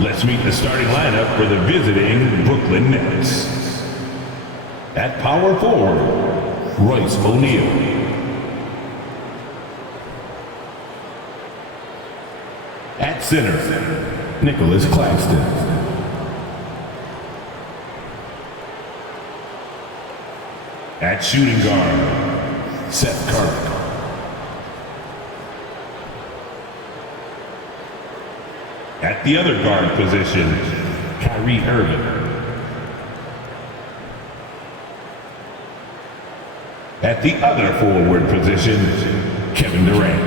Let's meet the starting lineup for the visiting Brooklyn Nets. At power forward, Royce O'Neal. At center, Nicholas Claxton. At shooting guard, Seth Curry. At the other guard position, Kyrie Irving. At the other forward position, Kevin Durant.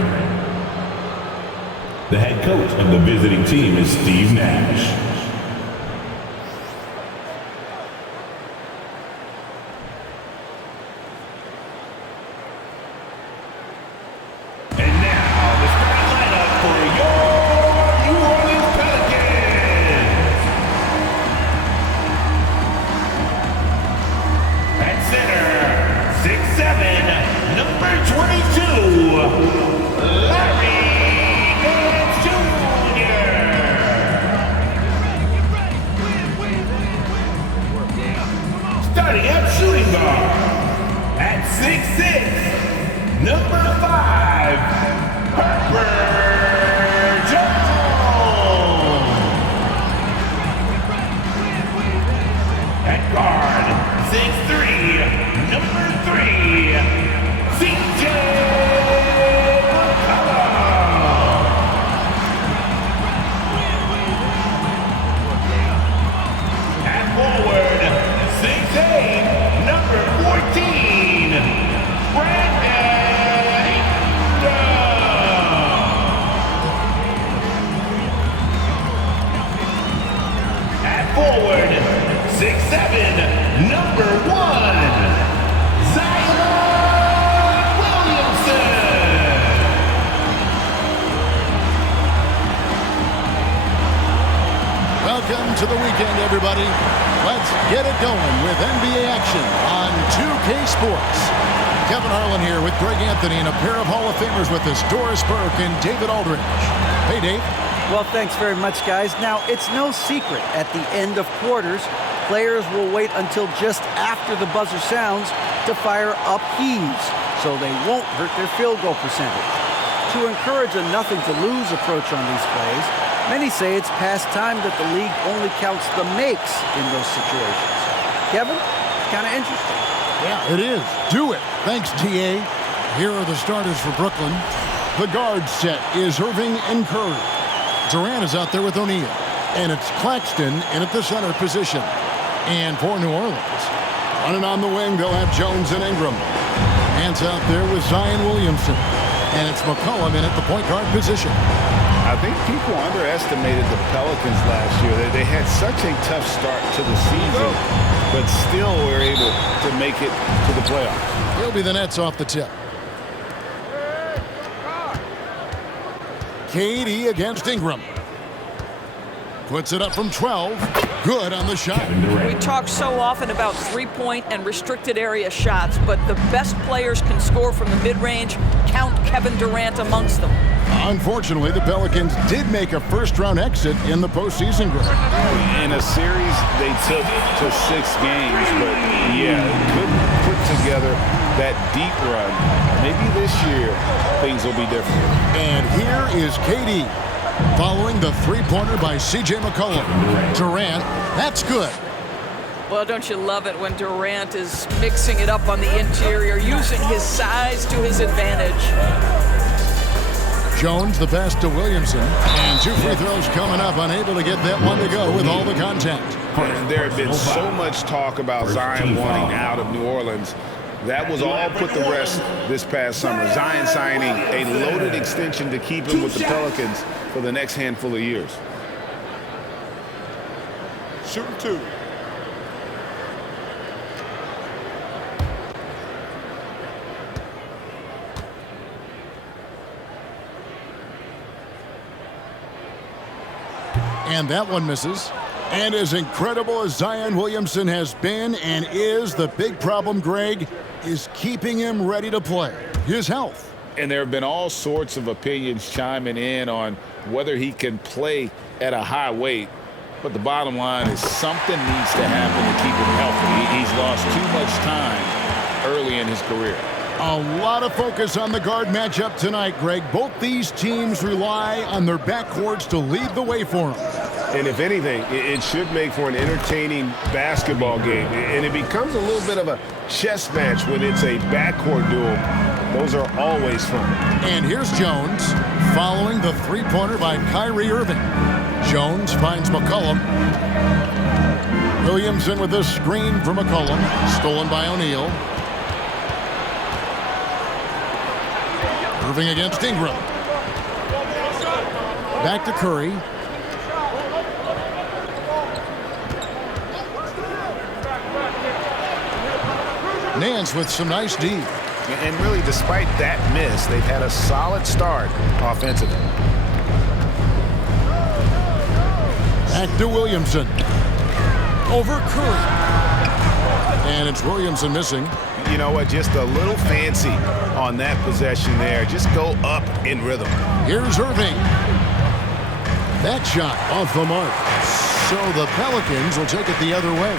The head coach of the visiting team is Steve Nash. Starting at shooting guard, at 6'6", number 5, Harper Jones. At guard, 6'3", number 3, CJ McCollum. At forward, 6'8", number 14, Brandon Ingram. At forward, 6'7", number 1, Zion Williamson. Welcome to the weekend, everybody. Let's get it going with NBA action on 2K Sports. Kevin Harlan here with Greg Anthony and a pair of Hall of Famers with us, Doris Burke and David Aldridge. Hey, Dave. Well, thanks very much, guys. Now, it's no secret at the end of quarters, players will wait until just after the buzzer sounds to fire up heaves, so they won't hurt their field goal percentage. To encourage a nothing-to-lose approach on these plays, many say it's past time that the league only counts the makes in those situations. Kevin, it's kind of interesting. Yeah, it is. Do it. Thanks, TA. Here are the starters for Brooklyn. The guard set is Irving and Curry. Durant is out there with O'Neal. And it's Claxton in at the center position. And for New Orleans, running on the wing, they'll have Jones and Ingram. Hands out there with Zion Williamson. And it's McCollum in at the point guard position. I think people underestimated the Pelicans last year. They had such a tough start to the season, but still were able to make it to the playoffs. He'll be the Nets off the tip. KD against Ingram. Puts it up from 12. Good on the shot. We talk so often about three-point and restricted area shots, but the best players can score from the mid-range. Count Kevin Durant amongst them. Unfortunately, the Pelicans did make a first-round exit in the postseason, Greg. In a series, they took to 6 games, but yeah, couldn't put together that deep run. Maybe this year, things will be different. And here is KD. Following the three-pointer by C.J. McCollum. Durant, that's good. Well, don't you love it when Durant is mixing it up on the interior, using his size to his advantage. Jones, the pass to Williamson. And 2 free throws coming up, unable to get that one to go with all the contact. And there had been so much talk about Zion wanting out of New Orleans. That was all put to rest this past summer. Zion signing a loaded extension to keep him with the Pelicans for the next handful of years. Shooting 2. And that one misses. And as incredible as Zion Williamson has been and is, the big problem, Greg, is keeping him ready to play. His health. And there have been all sorts of opinions chiming in on whether he can play at a high weight. But the bottom line is something needs to happen to keep him healthy. He's lost too much time early in his career. A lot of focus on the guard matchup tonight, Greg. Both these teams rely on their backcourts to lead the way for them. And if anything, it should make for an entertaining basketball game. And it becomes a little bit of a chess match when it's a backcourt duel. Those are always fun. And here's Jones following the three-pointer by Kyrie Irving. Jones finds McCollum. Williamson with this screen for McCollum. Stolen by O'Neal. Irving against Ingram. Back to Curry. Nance with some nice D. And really, despite that miss, they've had a solid start offensively. Back to Williamson. Over Curry. And it's Williamson missing. You know what? Just a little fancy on that possession there. Just go up in rhythm. Here's Irving. That shot off the mark. So the Pelicans will take it the other way.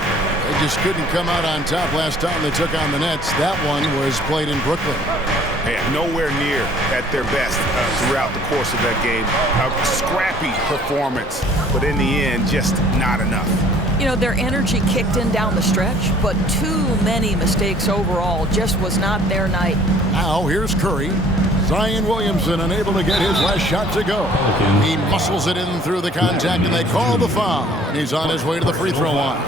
They just couldn't come out on top last time they took on the Nets. That one was played in Brooklyn. Yeah, nowhere near at their best throughout the course of that game. A scrappy performance, but in the end, just not enough. You know, their energy kicked in down the stretch, but too many mistakes overall. Just was not their night. Now here's Curry. Zion Williamson unable to get his last shot to go. He muscles it in through the contact, and they call the foul. And he's on his way to the free throw line.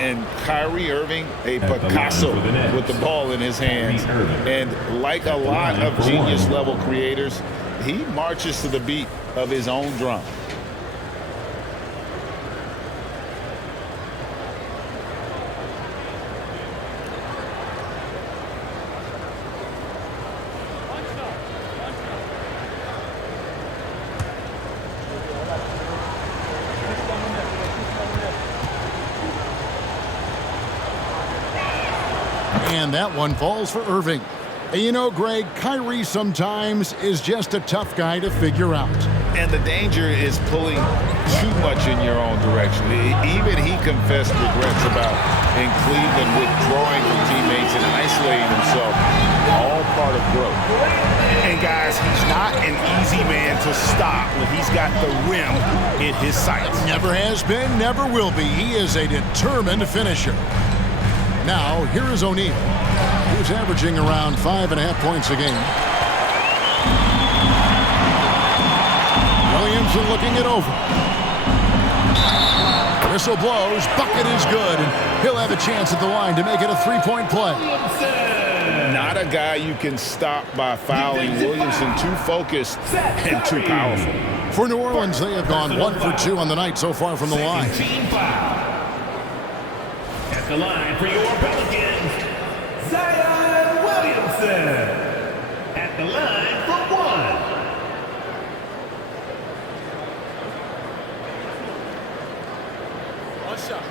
And Kyrie Irving, a Picasso with the ball in his hands. And like a lot of genius-level creators, he marches to the beat of his own drum. And that one falls for Irving. You know, Greg, Kyrie sometimes is just a tough guy to figure out. And the danger is pulling too much in your own direction. Even he confessed regrets about in Cleveland withdrawing from teammates and isolating himself. All part of growth. And guys, he's not an easy man to stop when he's got the rim in his sights. Never has been, never will be. He is a determined finisher. Now, here is O'Neal, who's averaging around 5.5 points a game. Williamson looking it over. Whistle blows, bucket is good, and he'll have a chance at the line to make it a three-point play. Not a guy you can stop by fouling. Williamson too focused and too powerful. For New Orleans, they have gone 1 for 2 on the night so far from the line. At the line for your Pelicans, Zion Williamson. At the line for one. One shot.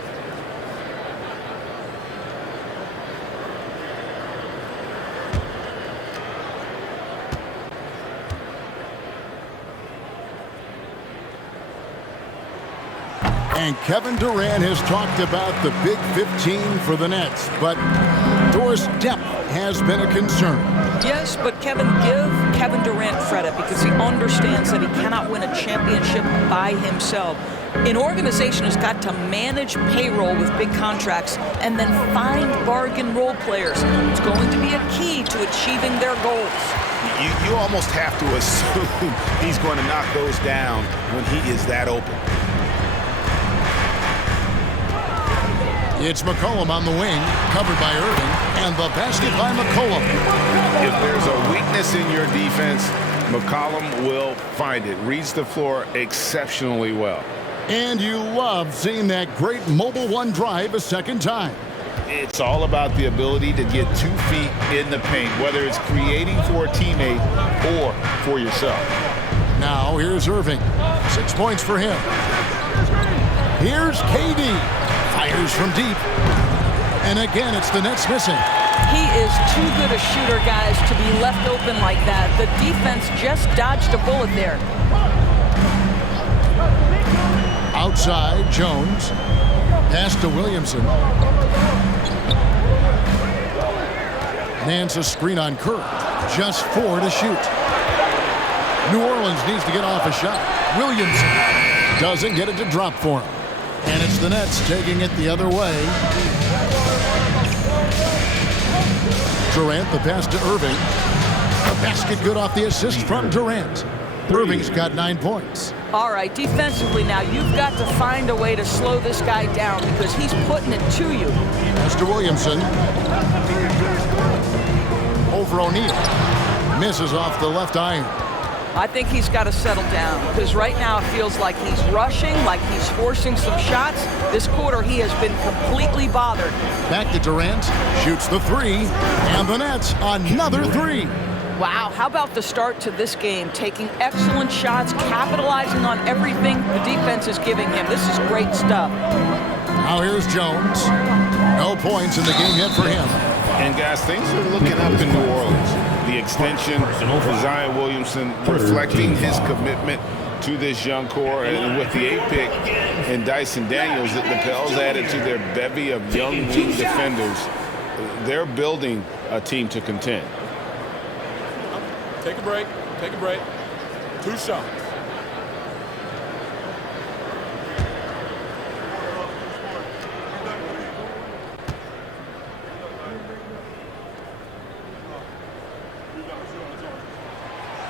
And Kevin Durant has talked about the Big 15 for the Nets, but Doris, depth has been a concern. Yes, but Kevin, give Kevin Durant credit because he understands that he cannot win a championship by himself. An organization has got to manage payroll with big contracts and then find bargain role players. It's going to be a key to achieving their goals. You almost have to assume he's going to knock those down when he is that open. It's McCollum on the wing, covered by Irving, and the basket by McCollum. If there's a weakness in your defense, McCollum will find it. Reads the floor exceptionally well. And you love seeing that great mobile one drive a second time. It's all about the ability to get 2 feet in the paint, whether it's creating for a teammate or for yourself. Now here's Irving. 6 points for him. Here's KD. Fires from deep. And again, it's the Nets missing. He is too good a shooter, guys, to be left open like that. The defense just dodged a bullet there. Outside, Jones. Pass to Williamson. Nance a screen on Curry. Just 4 to shoot. New Orleans needs to get off a shot. Williamson doesn't get it to drop for him. And it's the Nets taking it the other way. Durant, the pass to Irving. The basket good off the assist from Durant. Irving's got 9 points. All right, defensively now, you've got to find a way to slow this guy down because he's putting it to you. Pass to Williamson. Over O'Neal. Misses off the left iron. I think he's got to settle down because right now it feels like he's rushing, like he's forcing some shots. This quarter he has been completely bothered. Back to Durant, shoots the 3, and the Nets another 3. Wow, how about the start to this game? Taking excellent shots, capitalizing on everything the defense is giving him. This is great stuff. Now here's Jones. No points in the game yet for him. And guys, things are looking up in New Orleans. The extension for Zion Williamson reflecting his commitment to this young core. And with the 8th pick and Dyson Daniels, the Pels added to their bevy of young wing defenders. They're building a team to contend. Take a break. Take a break. 2 shots.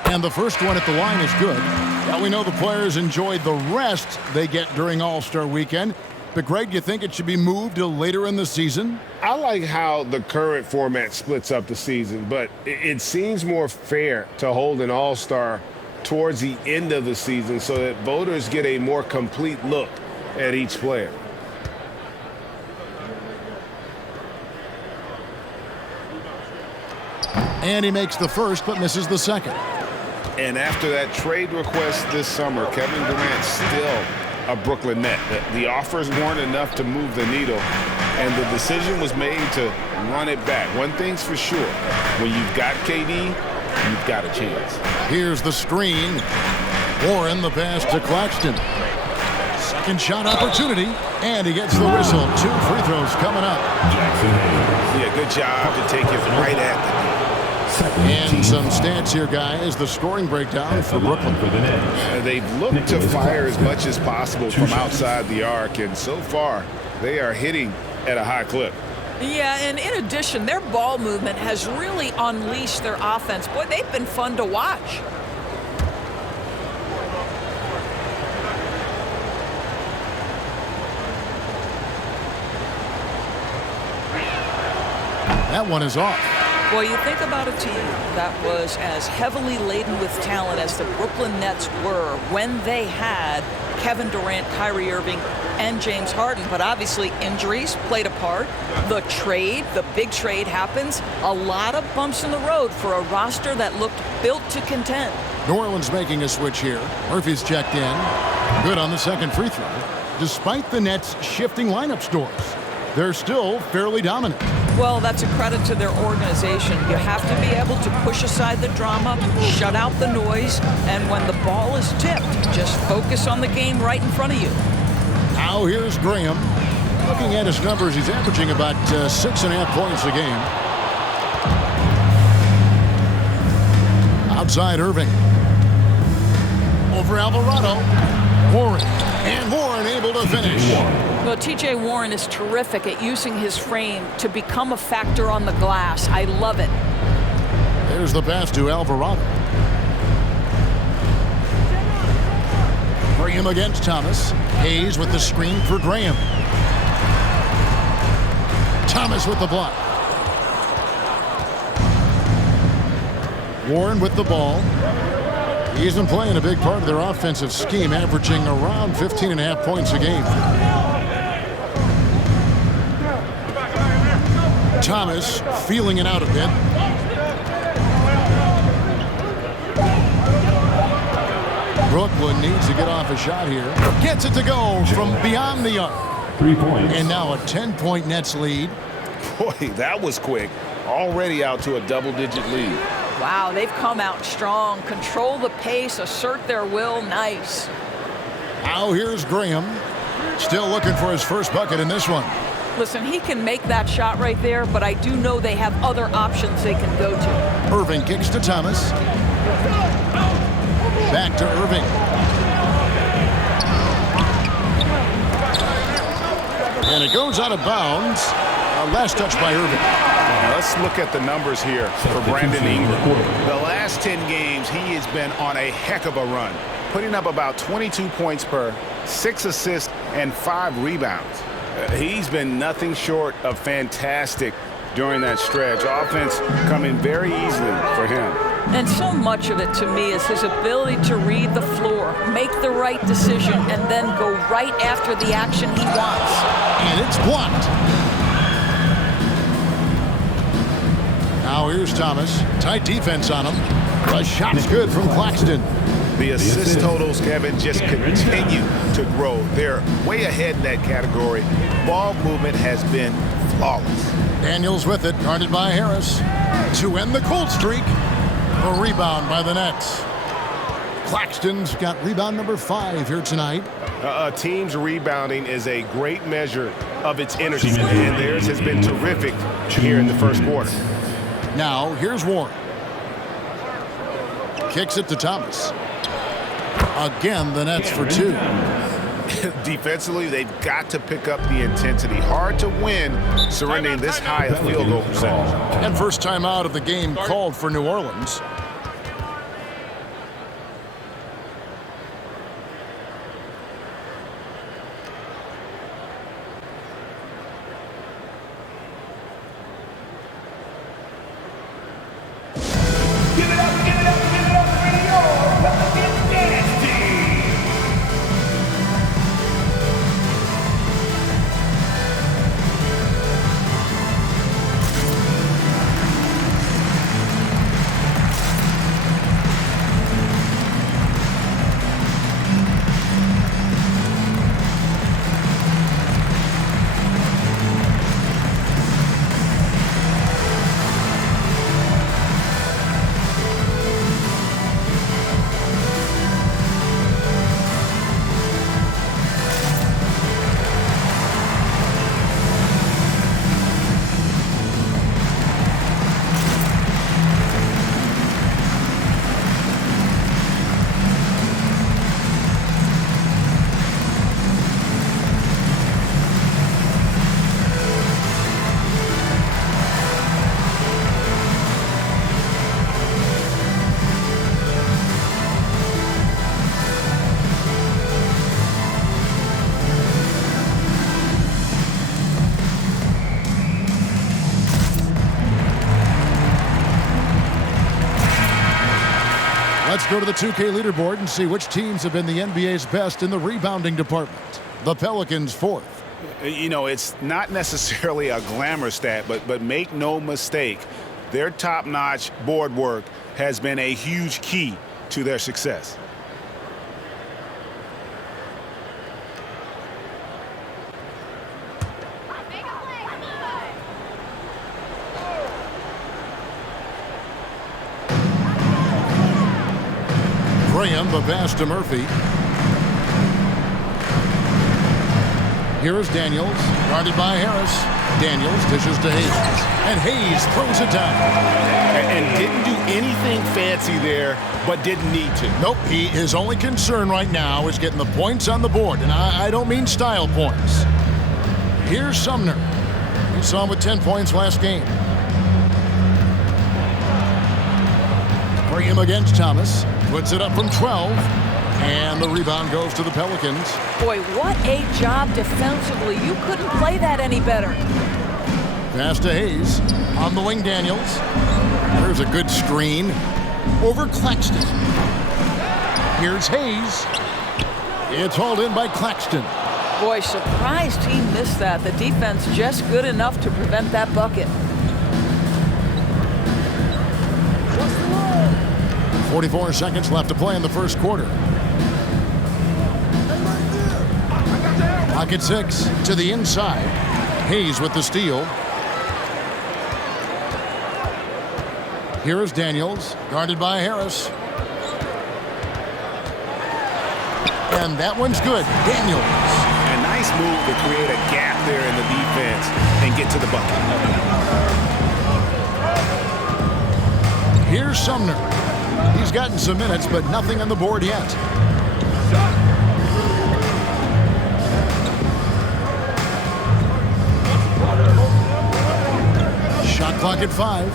And the first one at the line is good. Now we know the players enjoyed the rest they get during All-Star Weekend. But, Greg, you think it should be moved to later in the season? I like how the current format splits up the season, but it seems more fair to hold an All-Star towards the end of the season so that voters get a more complete look at each player. And he makes the first but misses the second. And after that trade request this summer, Kevin Durant still a Brooklyn Net. The offers weren't enough to move the needle, and the decision was made to run it back. One thing's for sure, when you've got KD, you've got a chance. Here's the screen. Warren the pass to Claxton. Second shot opportunity, and he gets the whistle. 2 free throws coming up. Yeah, good job to take it right at the net. And some stats here, guys. The scoring breakdown for Brooklyn. They've looked to fire as much as possible from outside the arc, and so far they are hitting at a high clip. Yeah, and in addition, their ball movement has really unleashed their offense. Boy, they've been fun to watch. That one is off. Well, you think about a team that was as heavily laden with talent as the Brooklyn Nets were when they had Kevin Durant, Kyrie Irving, and James Harden. But obviously injuries played a part. The trade, the big trade happens. A lot of bumps in the road for a roster that looked built to contend. New Orleans making a switch here. Murphy's checked in. Good on the second free throw. Despite the Nets shifting lineup stores, they're still fairly dominant. Well, that's a credit to their organization. You have to be able to push aside the drama, shut out the noise, and when the ball is tipped, just focus on the game right in front of you. Now here's Graham. Looking at his numbers, he's averaging about 6.5 points a game. Outside Irving. Over Alvarado. Warren. And Warren able to finish. Well, T.J. Warren is terrific at using his frame to become a factor on the glass. I love it. There's the pass to Alvarado. Graham against Thomas. Hayes with the screen for Graham. Thomas with the block. Warren with the ball. He's been playing a big part of their offensive scheme, averaging around 15.5 points a game. Thomas feeling it out a bit. Brooklyn needs to get off a shot here. Gets it to go from beyond the arc. 3 points. And now a 10-point Nets lead. Boy, that was quick. Already out to a double-digit lead. Wow, they've come out strong. Control the pace, assert their will. Nice. Now here's Graham. Still looking for his first bucket in this one. Listen, he can make that shot right there, but I do know they have other options they can go to. Irving kicks to Thomas. Back to Irving. And it goes out of bounds. Last touch by Irving. Let's look at the numbers here for Brandon Ingram. The last 10 games, he has been on a heck of a run, putting up about 22 points per, 6 assists, and 5 rebounds. He's been nothing short of fantastic during that stretch. Offense coming very easily for him. And so much of it to me is his ability to read the floor, make the right decision, and then go right after the action he wants. And it's blocked. Now here's Thomas. Tight defense on him. The shot's good from Claxton. The assist totals, Kevin, just continue to grow. They're way ahead in that category. Ball movement has been flawless. Daniels with it, guarded by Harris. To end the cold streak. A rebound by the Nets. Claxton's got rebound number 5 here tonight. A team's rebounding is a great measure of its energy, and theirs has been terrific here in the first quarter. Now, here's Warren. Kicks it to Thomas. Again, the Nets for 2. Defensively, they've got to pick up the intensity. Hard to win surrendering this high a field goal percentage. And first time out of the game called for New Orleans. Let's go to the 2K leaderboard and see which teams have been the NBA's best in the rebounding department. The Pelicans 4th. You know, it's not necessarily a glamour stat, but make no mistake, their top-notch board work has been a huge key to their success. Graham, the pass to Murphy. Here is Daniels, guarded by Harris. Daniels dishes to Hayes, and Hayes throws it down. And didn't do anything fancy there, but didn't need to. Nope, his only concern right now is getting the points on the board, and I don't mean style points. Here's Sumner. We saw him with 10 points last game. Graham against Thomas. Puts it up from 12. And the rebound goes to the Pelicans. Boy, what a job defensively. You couldn't play that any better. Pass to Hayes. On the wing, Daniels. There's a good screen. Over Claxton. Here's Hayes. It's hauled in by Claxton. Boy, surprised he missed that. The defense just good enough to prevent that bucket. 44 seconds left to play in the first quarter. Pocket 6 to the inside. Hayes with the steal. Here is Daniels, guarded by Harris. And that one's good. Daniels. A nice move to create a gap there in the defense and get to the bucket. Here's Sumner. He's gotten some minutes, but nothing on the board yet. Shot clock at 5.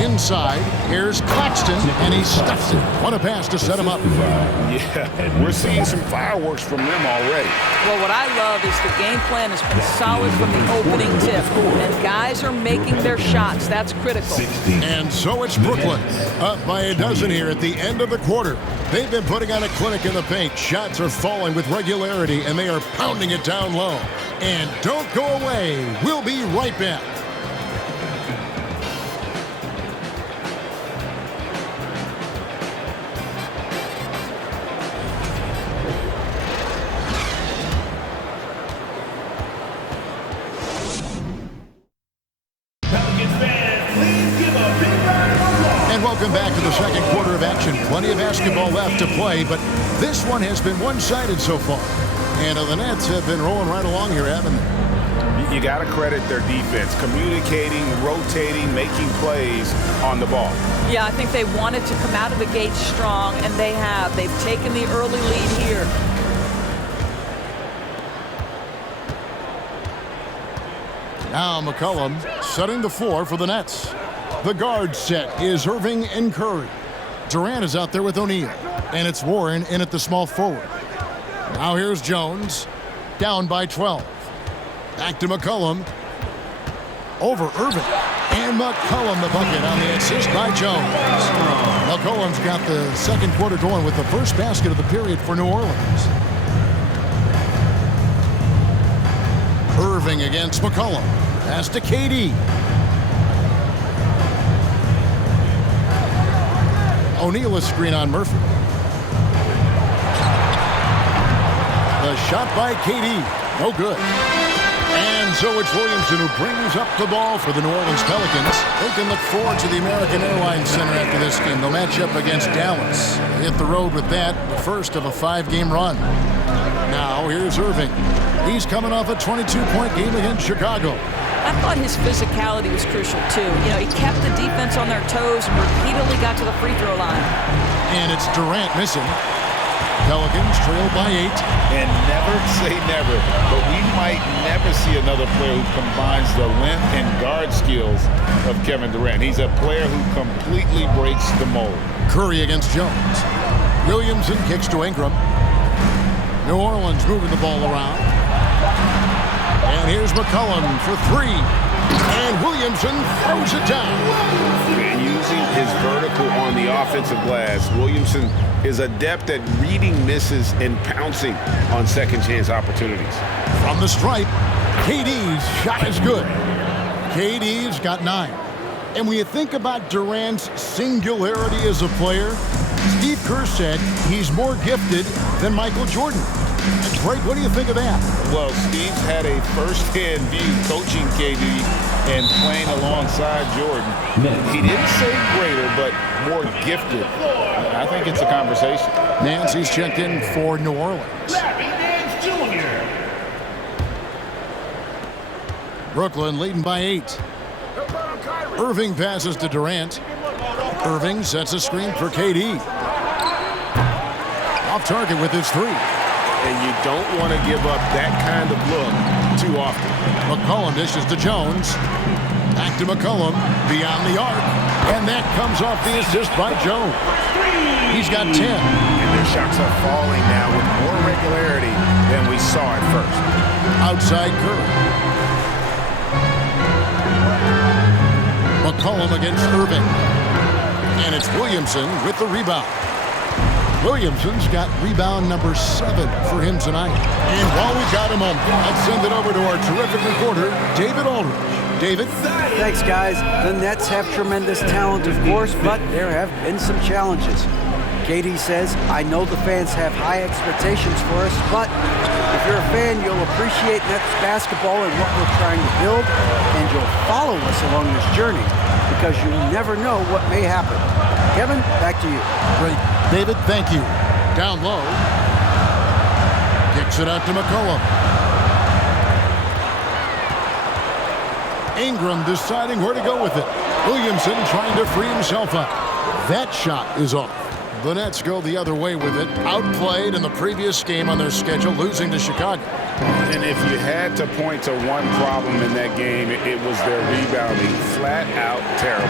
Inside, here's Claxton, and he stuffs it. What a pass to set him up. Yeah, we're seeing some fireworks from them already. Well, what I love is the game plan has been solid from the opening tip, and guys are making their shots. That's critical. And so it's Brooklyn, up by a dozen here at the end of the quarter. They've been putting on a clinic in the paint. Shots are falling with regularity, and they are pounding it down low. And don't go away. We'll be right back. Welcome back to the second quarter of action. Plenty of basketball left to play, but this one has been one-sided so far. And the Nets have been rolling right along here, haven't they? You got to credit their defense, communicating, rotating, making plays on the ball. Yeah, I think they wanted to come out of the gate strong, and they have. They've taken the early lead here. Now McCollum setting the floor for the Nets. The guard set is Irving and Curry. Durant is out there with O'Neal. And it's Warren in at the small forward. Now here's Jones. Down by 12. Back to McCollum. Over Irving. And McCollum the bucket on the assist by Jones. McCollum's got the second quarter going with the first basket of the period for New Orleans. Irving against McCollum. Pass to KD. O'Neal a screen on Murphy. The shot by KD. No good. And so it's Williamson who brings up the ball for the New Orleans Pelicans. They can look forward to the American Airlines Center after this game. They'll match up against Dallas. They hit the road with that, the first of a 5-game run. Now here's Irving. He's coming off a 22-point game against Chicago. I thought his physicality was crucial, too. You know, he kept the defense on their toes and repeatedly got to the free throw line. And it's Durant missing. Pelicans trail by 8. And never say never, but we might never see another player who combines the length and guard skills of Kevin Durant. He's a player who completely breaks the mold. Curry against Jones. Williamson kicks to Ingram. New Orleans moving the ball around. And here's McCollum for 3. And Williamson throws it down. And using his vertical on the offensive glass, Williamson is adept at reading misses and pouncing on second chance opportunities. From the stripe, KD's shot is good. KD's got 9. And when you think about Durant's singularity as a player, Steve Kerr said he's more gifted than Michael Jordan. Greg, what do you think of that? Well, Steve's had a first-hand view coaching KD and playing alongside Jordan. He didn't say greater, but more gifted. I think it's a conversation. Nancy's checked in for New Orleans. Brooklyn leading by 8. Irving passes to Durant. Irving sets a screen for KD. Off target with his 3. And you don't want to give up that kind of look too often. McCollum dishes to Jones. Back to McCollum, beyond the arc. And that comes off the assist by Jones. He's got 10. And their shots are falling now with more regularity than we saw at first. Outside Curry. McCollum against Irving. And it's Williamson with the rebound. Williamson's got rebound number 7 for him tonight. And while we've got a moment, let's send it over to our terrific reporter, David Aldridge. David? Thanks, guys. The Nets have tremendous talent, of course, but there have been some challenges. KD says, I know the fans have high expectations for us, but if you're a fan, you'll appreciate Nets basketball and what we're trying to build, and you'll follow us along this journey. because you never know what may happen. Kevin, back to you. Great. David, thank you. Down low. Kicks it out to McCollum. Ingram deciding where to go with it. Williamson trying to free himself up. That shot is off. The Nets go the other way with it. Outplayed in the previous game on their schedule, losing to Chicago. And if you had to point to one problem in that game, it was their rebounding. Flat out terrible.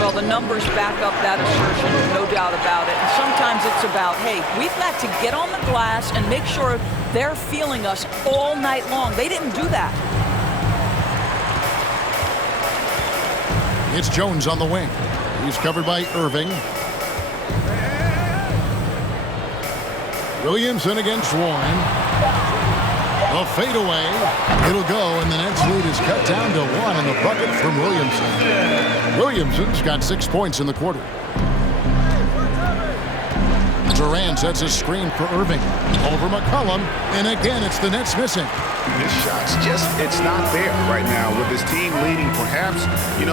Well, the numbers back up that assertion, no doubt about it. And sometimes it's about, hey, we've got to get on the glass and make sure they're feeling us all night long. They didn't do that. It's Jones on the wing. He's covered by Irving. Williamson against Warren. A fadeaway. It'll go, and the Nets lead is cut down to 1 in the bucket from Williamson. Williamson's got 6 points in the quarter. Durant sets a screen for Irving. Over McCollum, and again, it's the Nets missing. This shot's it's not there right now. With his team leading, perhaps,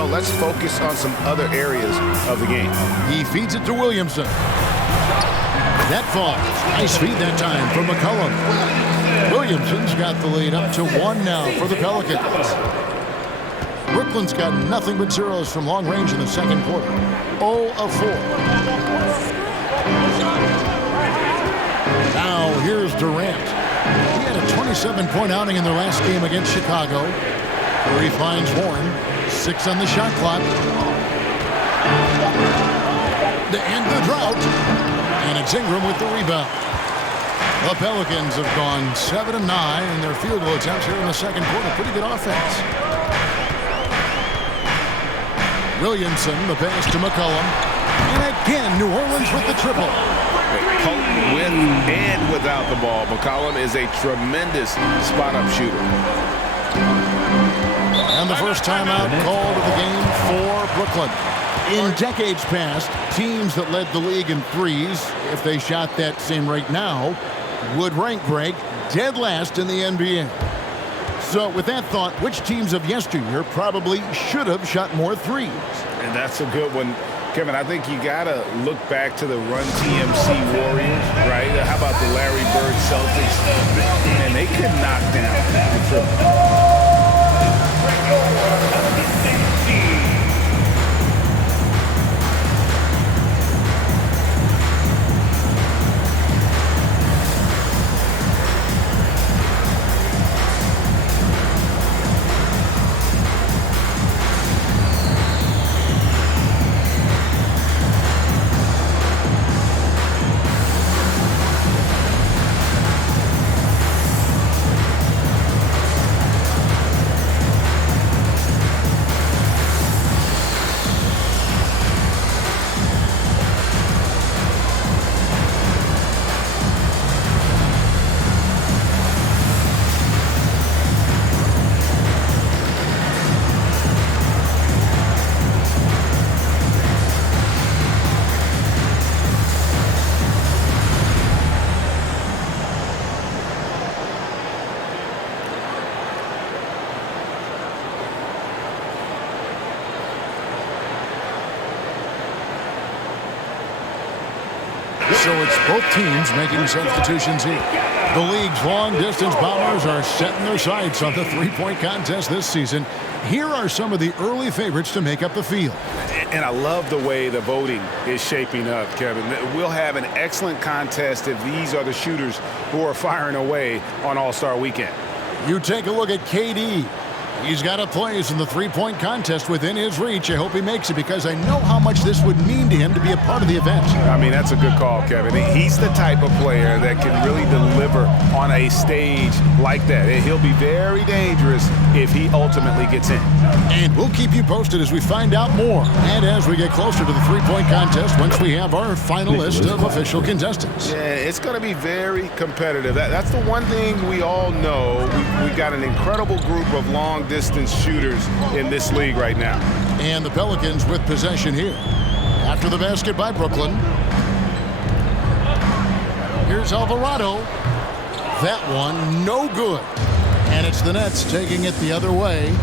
let's focus on some other areas of the game. He feeds it to Williamson. That falls. Nice feed that time from McCollum. Williamson's got the lead up to 1 now for the Pelicans. Brooklyn's got nothing but zeros from long range in the second quarter. 0 of 4. Now here's Durant. He had a 27-point outing in their last game against Chicago, where he finds Warren. 6 on the shot clock. To end the drought. And it's Ingram with the rebound. The Pelicans have gone 7 of 9 in their field goal attempts here in the second quarter. Pretty good offense. Williamson, the pass to McCollum. And again, New Orleans with the triple. Potent with and without the ball. McCollum is a tremendous spot-up shooter. And the first timeout called of the game for Brooklyn. In decades past, teams that led the league in threes, if they shot that same rate now, would rank Greg dead last in the NBA. So with that thought, which teams of yesteryear probably should have shot more threes? And that's a good one. Kevin, I think you got to look back to the Run TMC Warriors, right? How about the Larry Bird Celtics? And they could knock down the triple. So it's both teams making substitutions here. The league's long-distance bombers are setting their sights on the three-point contest this season. Here are some of the early favorites to make up the field. And I love the way the voting is shaping up, Kevin. We'll have an excellent contest if these are the shooters who are firing away on All-Star Weekend. You take a look at KD. He's got a place in the three-point contest within his reach. I hope he makes it because I know how much this would mean to him to be a part of the event. I mean, that's a good call, Kevin. He's the type of player that can really deliver on a stage like that. He'll be very dangerous if he ultimately gets in. And we'll keep you posted as we find out more and as we get closer to the three-point contest once we have our final list of official contestants. Yeah, it's going to be very competitive. That's the one thing we all know. We've got an incredible group of long-distance shooters in this league right now. And the Pelicans with possession here. After the basket by Brooklyn. Here's Alvarado. That one, no good. And it's the Nets taking it the other way.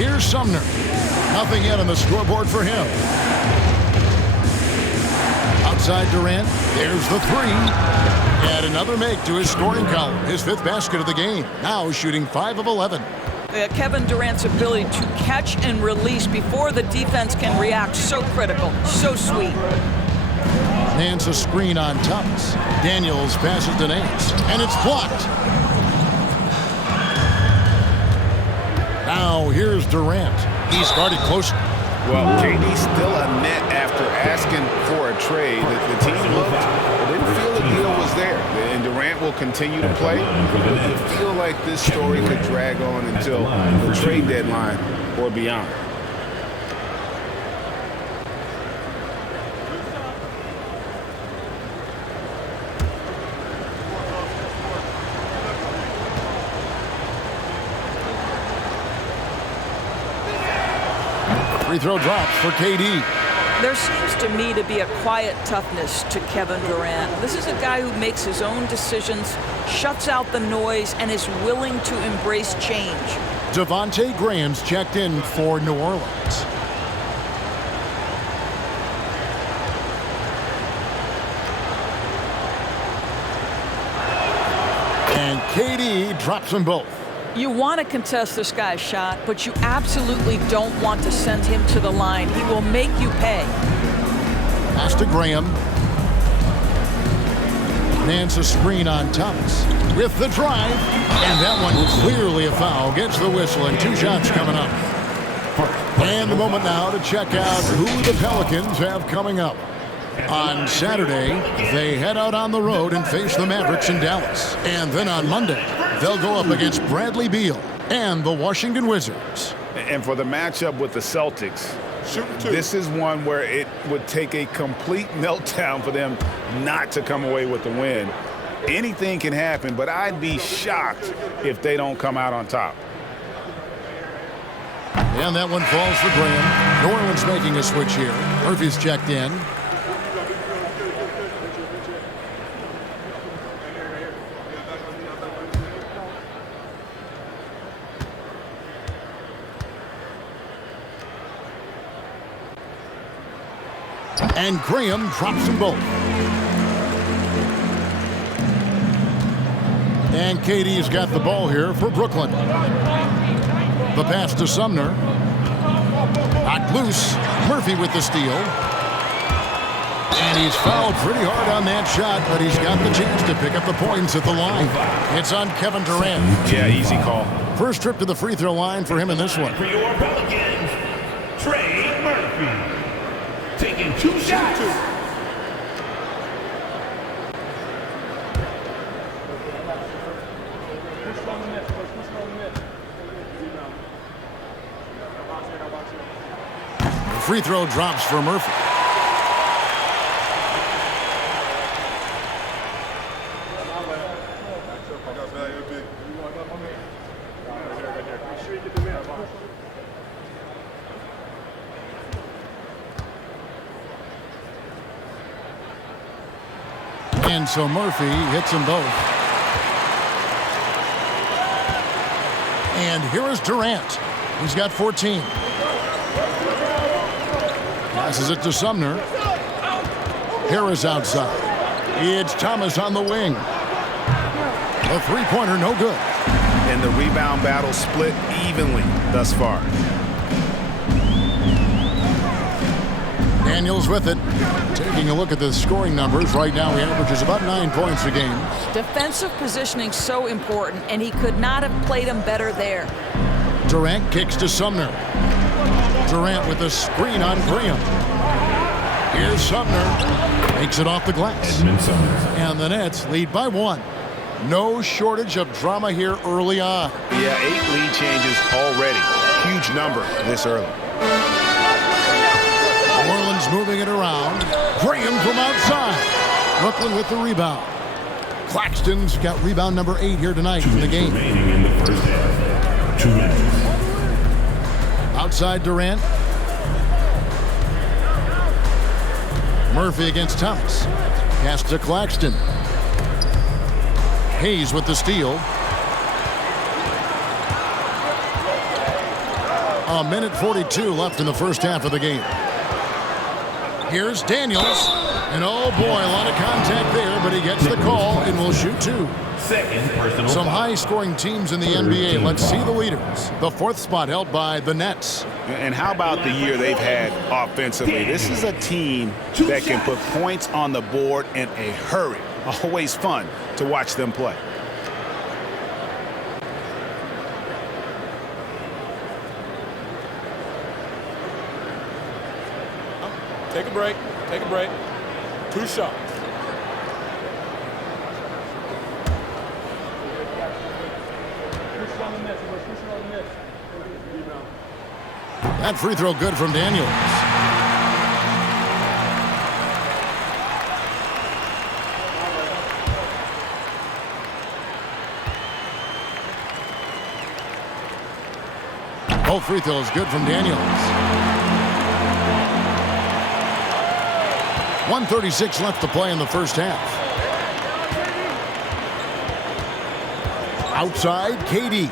Here's Sumner. Nothing yet on the scoreboard for him. Outside Durant. There's the three. And another make to his scoring column. His 5th basket of the game. Now shooting 5 of 11. Kevin Durant's ability to catch and release before the defense can react, so critical, so sweet. Nance a screen on Thomas. Daniels passes to Nance, and it's blocked. Now here's Durant. He started close. Well, KD's still a net after asking for a trade. The team looked, but didn't feel the deal was there. And Durant will continue to play. But you feel like this story could drag on until the trade deadline or beyond. Free throw drops for KD. There seems to me to be a quiet toughness to Kevin Durant. This is a guy who makes his own decisions, shuts out the noise, and is willing to embrace change. Devontae Graham's checked in for New Orleans. And KD drops them both. You want to contest this guy's shot, but you absolutely don't want to send him to the line. He will make you pay. Pass to Graham. Nance a screen on Thomas with the drive. And that one clearly a foul. Gets the whistle and 2 shots coming up. And the moment now to check out who the Pelicans have coming up. On Saturday, they head out on the road and face the Mavericks in Dallas. And then on Monday, they'll go up against Bradley Beal and the Washington Wizards. And for the matchup with the Celtics, this is one where it would take a complete meltdown for them not to come away with the win. Anything can happen, but I'd be shocked if they don't come out on top. And that one falls for Graham. New Orleans making a switch here. Murphy's checked in. And Graham drops them both. And KD's got the ball here for Brooklyn. The pass to Sumner. Knocked loose. Murphy with the steal. And he's fouled pretty hard on that shot, but he's got the chance to pick up the points at the line. It's on Kevin Durant. Yeah, easy call. First trip to the free throw line for him in this one. For your Pelicans, Trey Murphy. Taking 2 shots. The free throw drops for Murphy. And so Murphy hits them both. And here is Durant. He's got 14. Passes it to Sumner. Harris outside. It's Thomas on the wing. A three-pointer, no good. And the rebound battle split evenly thus far. Daniels with it. Taking a look at the scoring numbers. Right now he averages about 9 points a game. Defensive positioning so important, and he could not have played him better there. Durant kicks to Sumner. Durant with a screen on Graham. Here's Sumner. Makes it off the glass. And the Nets lead by 1. No shortage of drama here early on. Yeah, 8 lead changes already. Huge number this early. New Orleans moving it around. Graham from outside. Brooklyn with the rebound. Claxton's got rebound number 8 here tonight in the game. Remaining in the first half. 2 minutes. Outside Durant. Murphy against Thomas. Pass to Claxton. Hayes with the steal. A minute 42 left in the first half of the game. Here's Daniels. And oh boy, a lot of contact there, but he gets the call and will shoot two. Second personal. Some high-scoring teams in the NBA. Let's see the leaders. The fourth spot held by the Nets. And how about the year they've had offensively? This is a team that can put points on the board in a hurry. Always fun to watch them play. Take a break. Take a break. 2 shots. That free throw good from Daniels. Both free throws good from Daniels. 1:36 left to play in the first half. Outside, KD.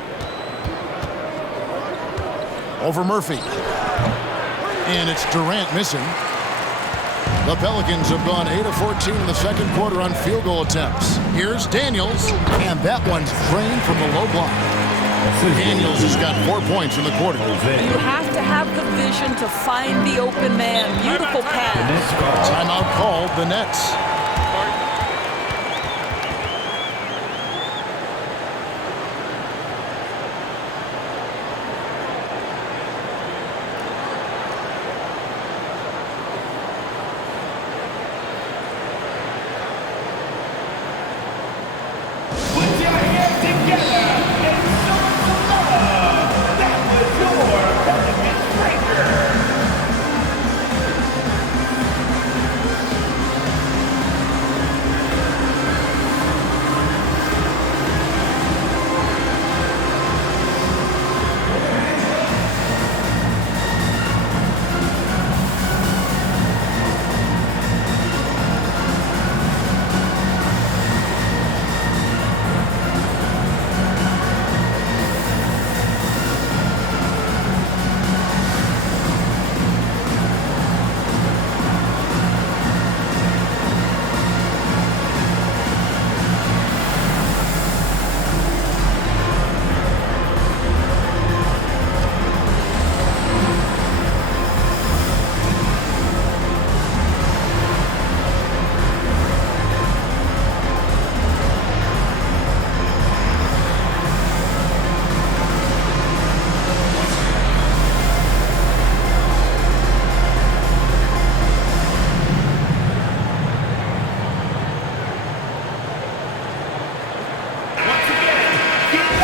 Over Murphy. And it's Durant missing. The Pelicans have gone 8 of 14 in the second quarter on field goal attempts. Here's Daniels. And that one's drained from the low block. Daniels has got 4 points in the quarter. You have to have the vision to find the open man. Beautiful pass. Timeout called the Nets.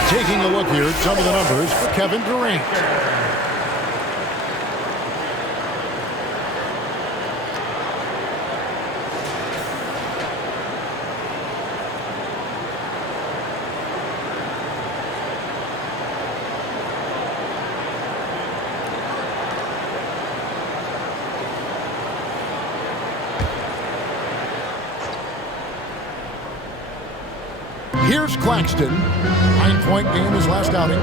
Taking a look here at some of the numbers for Kevin Durant. Here's Claxton. 9-point game his last outing.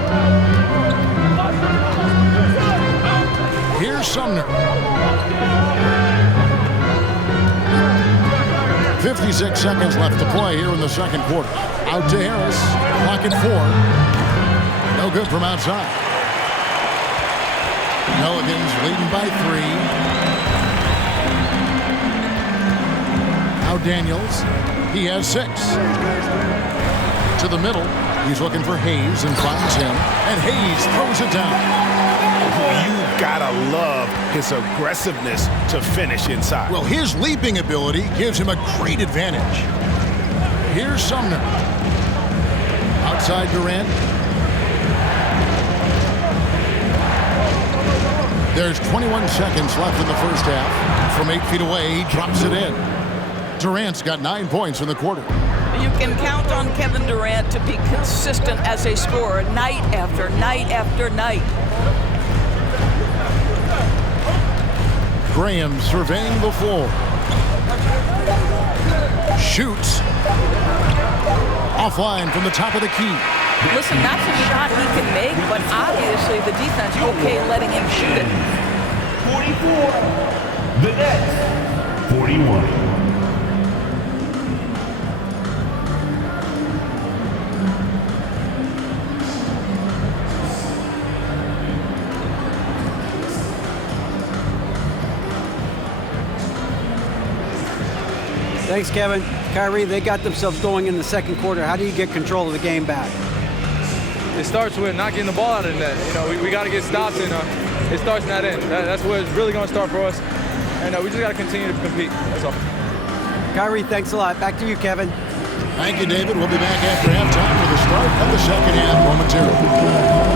Here's Sumner. 56 seconds left to play here in the second quarter. Out to Harris. Clock at 4. No good from outside. Pelicans leading by 3. Now Daniels. He has 6. To the middle. He's looking for Hayes and finds him. And Hayes throws it down. You've got to love his aggressiveness to finish inside. Well, his leaping ability gives him a great advantage. Here's Sumner. Outside Durant. There's 21 seconds left in the first half. From 8 feet away, he drops it in. Durant's got 9 points in the quarter. You can count on Kevin Durant to be consistent as a scorer night after night after night. Graham surveying the floor. Shoots. Offline from the top of the key. Listen, that's a shot he can make, but obviously the defense okay letting him shoot it. 44. The Nets. 41. Thanks, Kevin. Kyrie, they got themselves going in the second quarter. How do you get control of the game back? It starts with not getting the ball out of the net. You know, we got to get stops, and it starts in that end. That's where it's really going to start for us. And we just got to continue to compete. That's all. Kyrie, thanks a lot. Back to you, Kevin. Thank you, David. We'll be back after halftime for the start of the second half momentarily.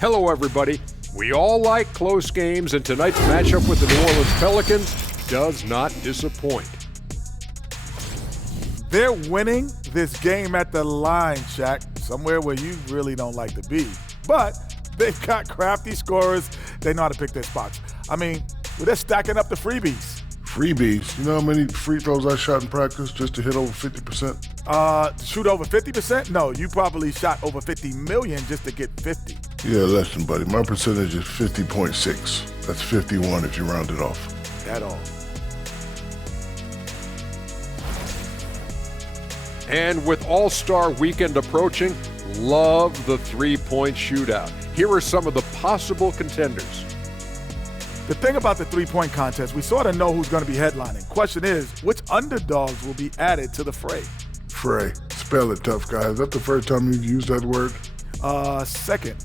Hello, everybody. We all like close games, and tonight's matchup with the New Orleans Pelicans does not disappoint. They're winning this game at the line, Shaq, somewhere where you really don't like to be. But they've got crafty scorers. They know how to pick their spots. I mean, they're stacking up the freebies. Freebies? You know how many free throws I shot in practice just to hit over 50%? To shoot over 50%? No, you probably shot over 50 million just to get 50. Yeah, less than, buddy. My percentage is 50.6. That's 51 if you round it off. At all. And with All-Star Weekend approaching, love the three-point shootout. Here are some of the possible contenders. The thing about the three-point contest, we sort of know who's going to be headlining. Question is, which underdogs will be added to the fray? Fray. Spell it, tough guy. Is that the first time you've used that word? Second.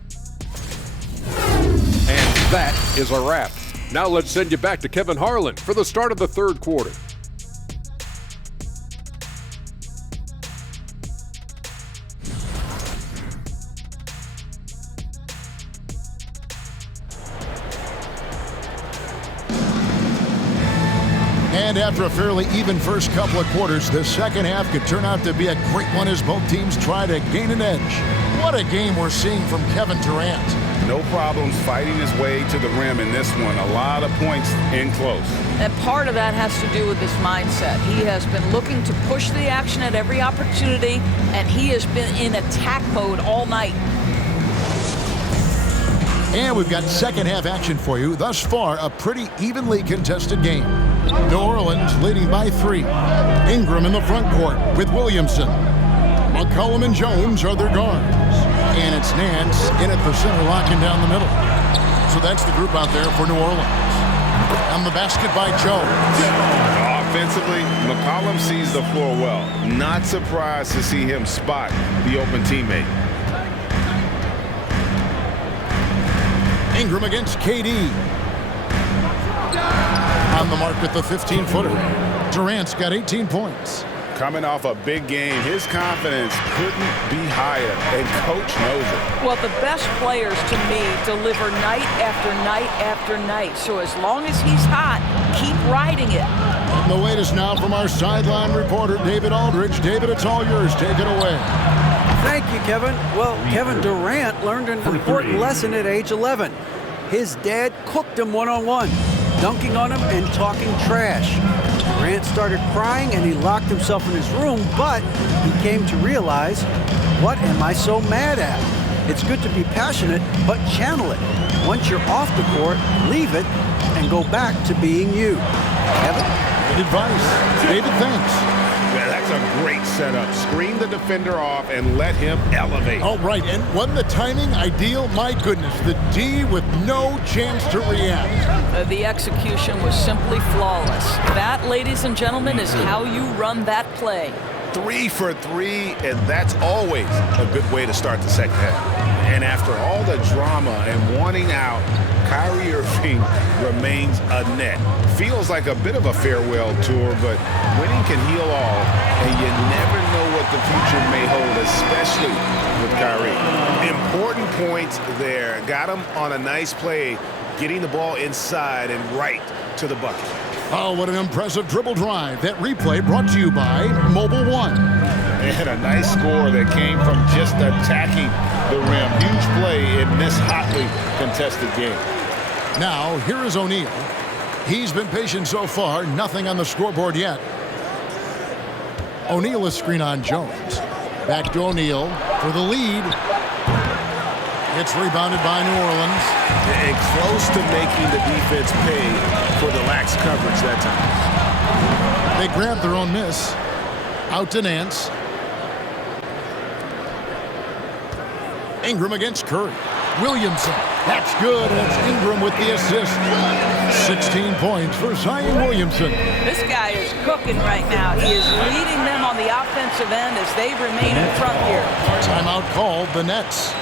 And that is a wrap. Now let's send you back to Kevin Harlan for the start of the third quarter. And after a fairly even first couple of quarters, the second half could turn out to be a great one as both teams try to gain an edge. What a game we're seeing from Kevin Durant. No problems fighting his way to the rim in this one. A lot of points in close. And part of that has to do with his mindset. He has been looking to push the action at every opportunity, and he has been in attack mode all night. And we've got second half action for you. Thus far, a pretty evenly contested game. New Orleans leading by 3. Ingram in the front court with Williamson. McCollum and Jones are their guards. And it's Nance in at the center, locking down the middle. So that's the group out there for New Orleans. And the basket by Jones. Offensively, McCollum sees the floor well. Not surprised to see him spot the open teammate. Ingram against KD. On the mark with the 15-footer. Durant's got 18 points. Coming off a big game, his confidence couldn't be higher, and coach knows it. Well, the best players, to me, deliver night after night after night. So as long as he's hot, keep riding it. And the latest now from our sideline reporter, David Aldridge. David, it's all yours. Take it away. Thank you, Kevin. Well, Kevin Durant learned an important lesson at age 11. His dad cooked him one-on-one, dunking on him and talking trash. Durant started crying and he locked himself in his room, but he came to realize, what am I so mad at? It's good to be passionate, but channel it. Once you're off the court, leave it and go back to being you. Kevin? Good advice. David, thanks. Yeah, that's a great setup. Screen the defender off and let him elevate. Oh, right. And wasn't the timing ideal? My goodness, the D with no chance to react. The execution was simply flawless. That, ladies and gentlemen, is how you run that play. 3 for 3, and that's always a good way to start the second half. And after all the drama and wanting out, Kyrie Irving remains a net. Feels like a bit of a farewell tour, but winning can heal all, and you never know what the future may hold, especially with Kyrie. Important points there. Got him on a nice play, getting the ball inside and right to the bucket. Oh, what an impressive dribble drive. That replay brought to you by Mobile One. They had a nice score that came from just attacking the rim. Huge play in this hotly contested game. Now, here is O'Neal. He's been patient so far. Nothing on the scoreboard yet. O'Neal is screen on Jones. Back to O'Neal for the lead. It's rebounded by New Orleans. And close to making the defense pay for the lax coverage that time. They grabbed their own miss. Out to Nance. Ingram against Curry. Williamson. That's good. And it's Ingram with the assist. 16 points for Zion Williamson. This guy is cooking right now. He is leading them on the offensive end as they remain in front here. Timeout called the Nets.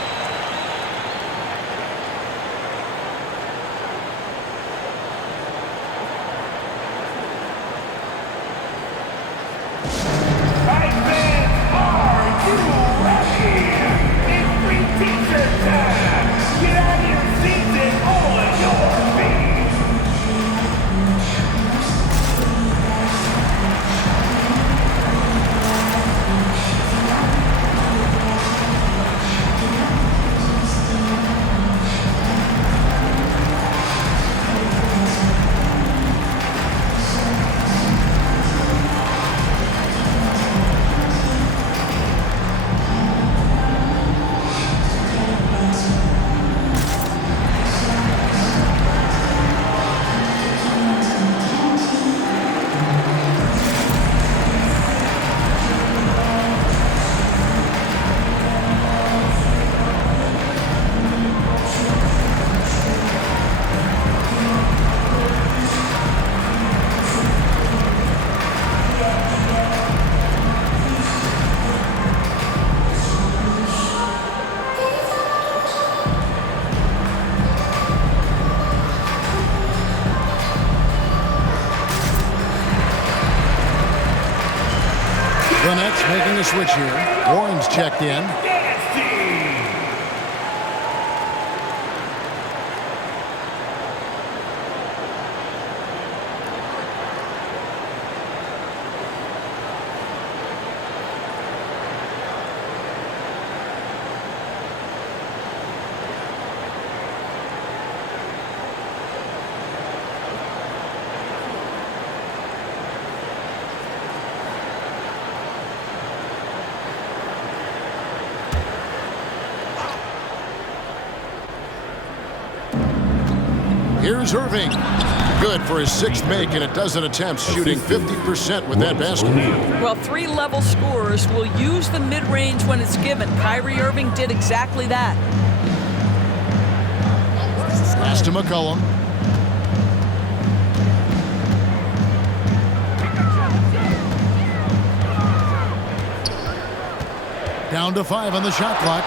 The Nets making a switch here. Warren's checked in. Here's Irving. Good for his sixth make and a dozen attempts, shooting 50% with that basket. Well, three-level scorers will use the mid-range when it's given. Kyrie Irving did exactly that. Pass to McCollum. Down to 5 on the shot clock.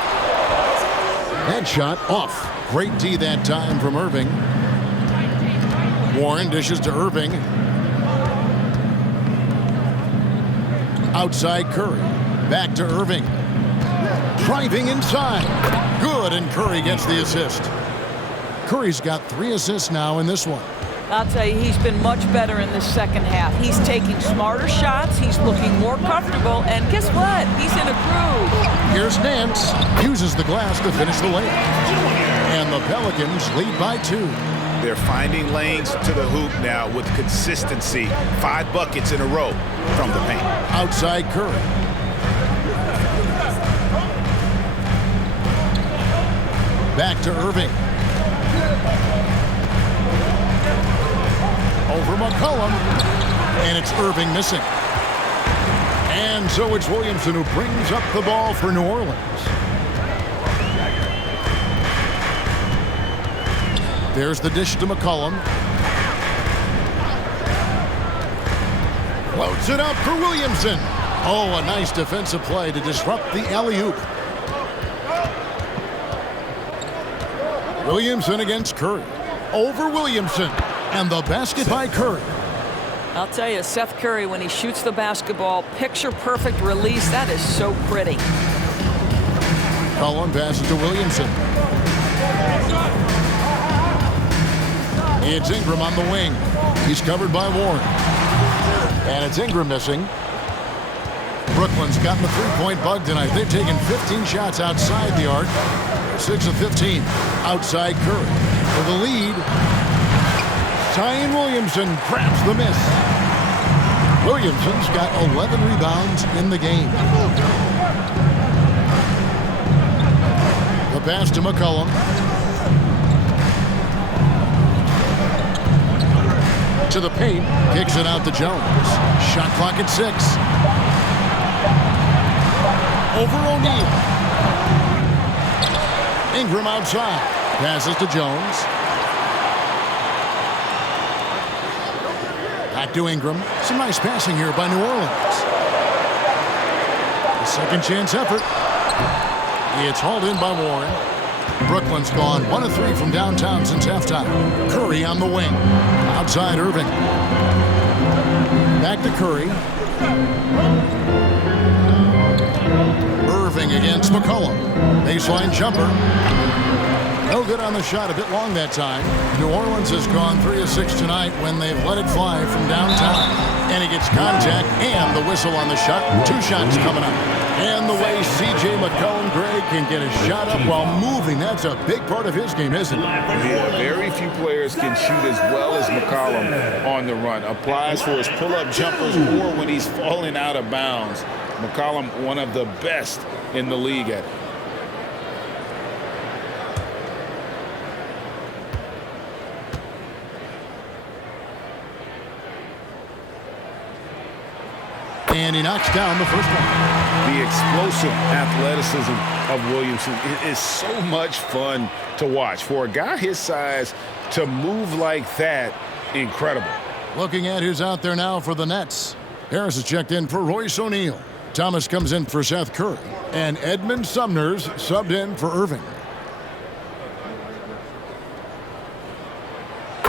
Headshot off. Great D that time from Irving. Warren dishes to Irving. Outside Curry. Back to Irving. Driving inside. Good, and Curry gets the assist. Curry's got 3 assists now in this one. I'll tell you, he's been much better in this second half. He's taking smarter shots. He's looking more comfortable. And guess what? He's in a groove. Here's Nance. Uses the glass to finish the layup. And the Pelicans lead by 2. They're finding lanes to the hoop now with consistency. 5 buckets in a row from the paint. Outside Curry. Back to Irving. Over McCollum. And it's Irving missing. And so it's Williamson who brings up the ball for New Orleans. There's the dish to McCollum. Floats it up for Williamson. Oh, a nice defensive play to disrupt the alley-oop. Williamson against Curry. Over Williamson. And the basket by Curry. I'll tell you, Seth Curry, when he shoots the basketball, picture-perfect release. That is so pretty. Cullen passes to Williamson. It's Ingram on the wing. He's covered by Warren. And it's Ingram missing. Brooklyn's gotten the three-point bug tonight. They've taken 15 shots outside the arc. 6 of 15. Outside Curry. For the lead. Zion Williamson grabs the miss. Williamson's got 11 rebounds in the game. The pass to McCollum. To the paint. Kicks it out to Jones. Shot clock at 6. Over O'Neal. Ingram outside. Passes to Jones. Back to Ingram. Some nice passing here by New Orleans. A second chance effort. It's hauled in by Warren. Brooklyn's gone 1 of 3 from downtown since halftime. Curry on the wing. Outside Irving. Back to Curry. Irving against McCollum. Baseline jumper. No good on the shot, a bit long that time. New Orleans has gone 3 of 6 tonight when they've let it fly from downtown. And he gets contact and the whistle on the shot. 2 shots coming up. And the way C.J. McCollum, Greg, can get a shot up while moving, that's a big part of his game, isn't it? Yeah, very few players can shoot as well as McCollum on the run. Applies for his pull-up jumpers or when he's falling out of bounds. McCollum, one of the best in the league at it. And he knocks down the first one. The explosive athleticism of Williamson is so much fun to watch. For a guy his size to move like that, incredible. Looking at who's out there now for the Nets. Harris is checked in for Royce O'Neal. Thomas comes in for Seth Curry. And Edmund Sumner's subbed in for Irving.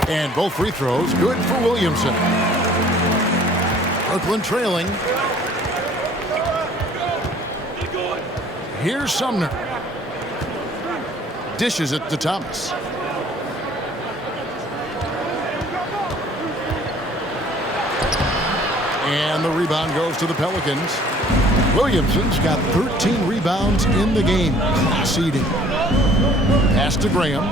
And both free throws good for Williamson. Brooklyn trailing. Here's Sumner. Dishes it to Thomas. And the rebound goes to the Pelicans. Williamson's got 13 rebounds in the game. Class eating. Pass to Graham.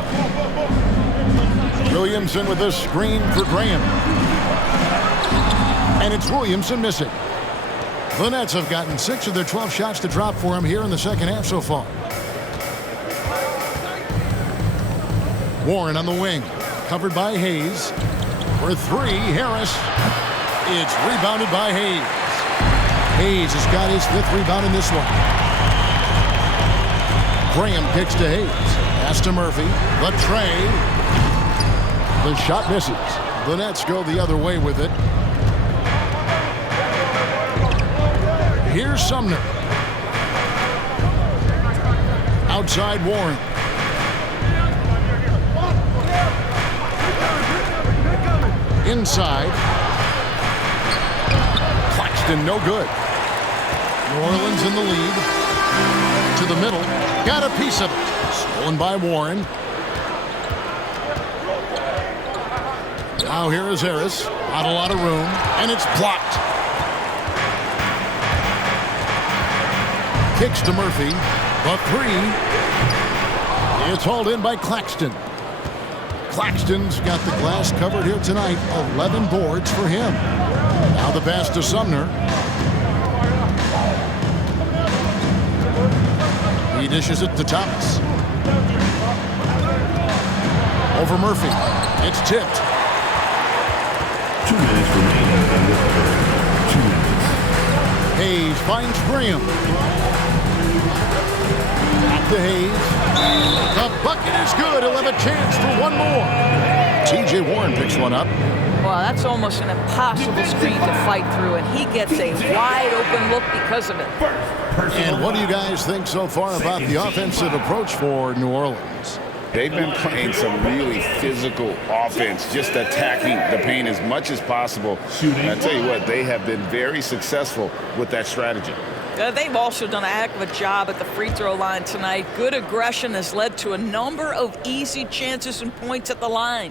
Williamson with a screen for Graham. And it's Williamson missing. The Nets have gotten 6 of their 12 shots to drop for him here in the second half so far. Warren on the wing. Covered by Hayes. For 3, Harris. It's rebounded by Hayes. Hayes has got his 5th rebound in this one. Graham kicks to Hayes. Pass to Murphy. The tray. The shot misses. The Nets go the other way with it. Here's Sumner. Outside Warren. Inside. Claxton, no good. New Orleans in the lead. To the middle. Got a piece of it. Stolen by Warren. Now here is Harris. Not a lot of room. And it's blocked. Kicks to Murphy. The 3. It's hauled in by Claxton. Claxton's got the glass covered here tonight. 11 boards for him. Now the pass to Sumner. He dishes it to Thomas. Over Murphy. It's tipped. 2 minutes remaining in the third. 2 minutes. Hayes finds Graham. Back to Hayes. The bucket is good. He'll have a chance for one more. T.J. Warren picks one up. Well, that's almost an impossible screen to fight through, and he gets a wide open look because of it. And what do you guys think so far about the offensive approach for New Orleans? They've been playing some really physical offense, just attacking the paint as much as possible. And I tell you what, they have been very successful with that strategy. They've also done a heck of a job at the free throw line tonight. Good aggression has led to a number of easy chances and points at the line.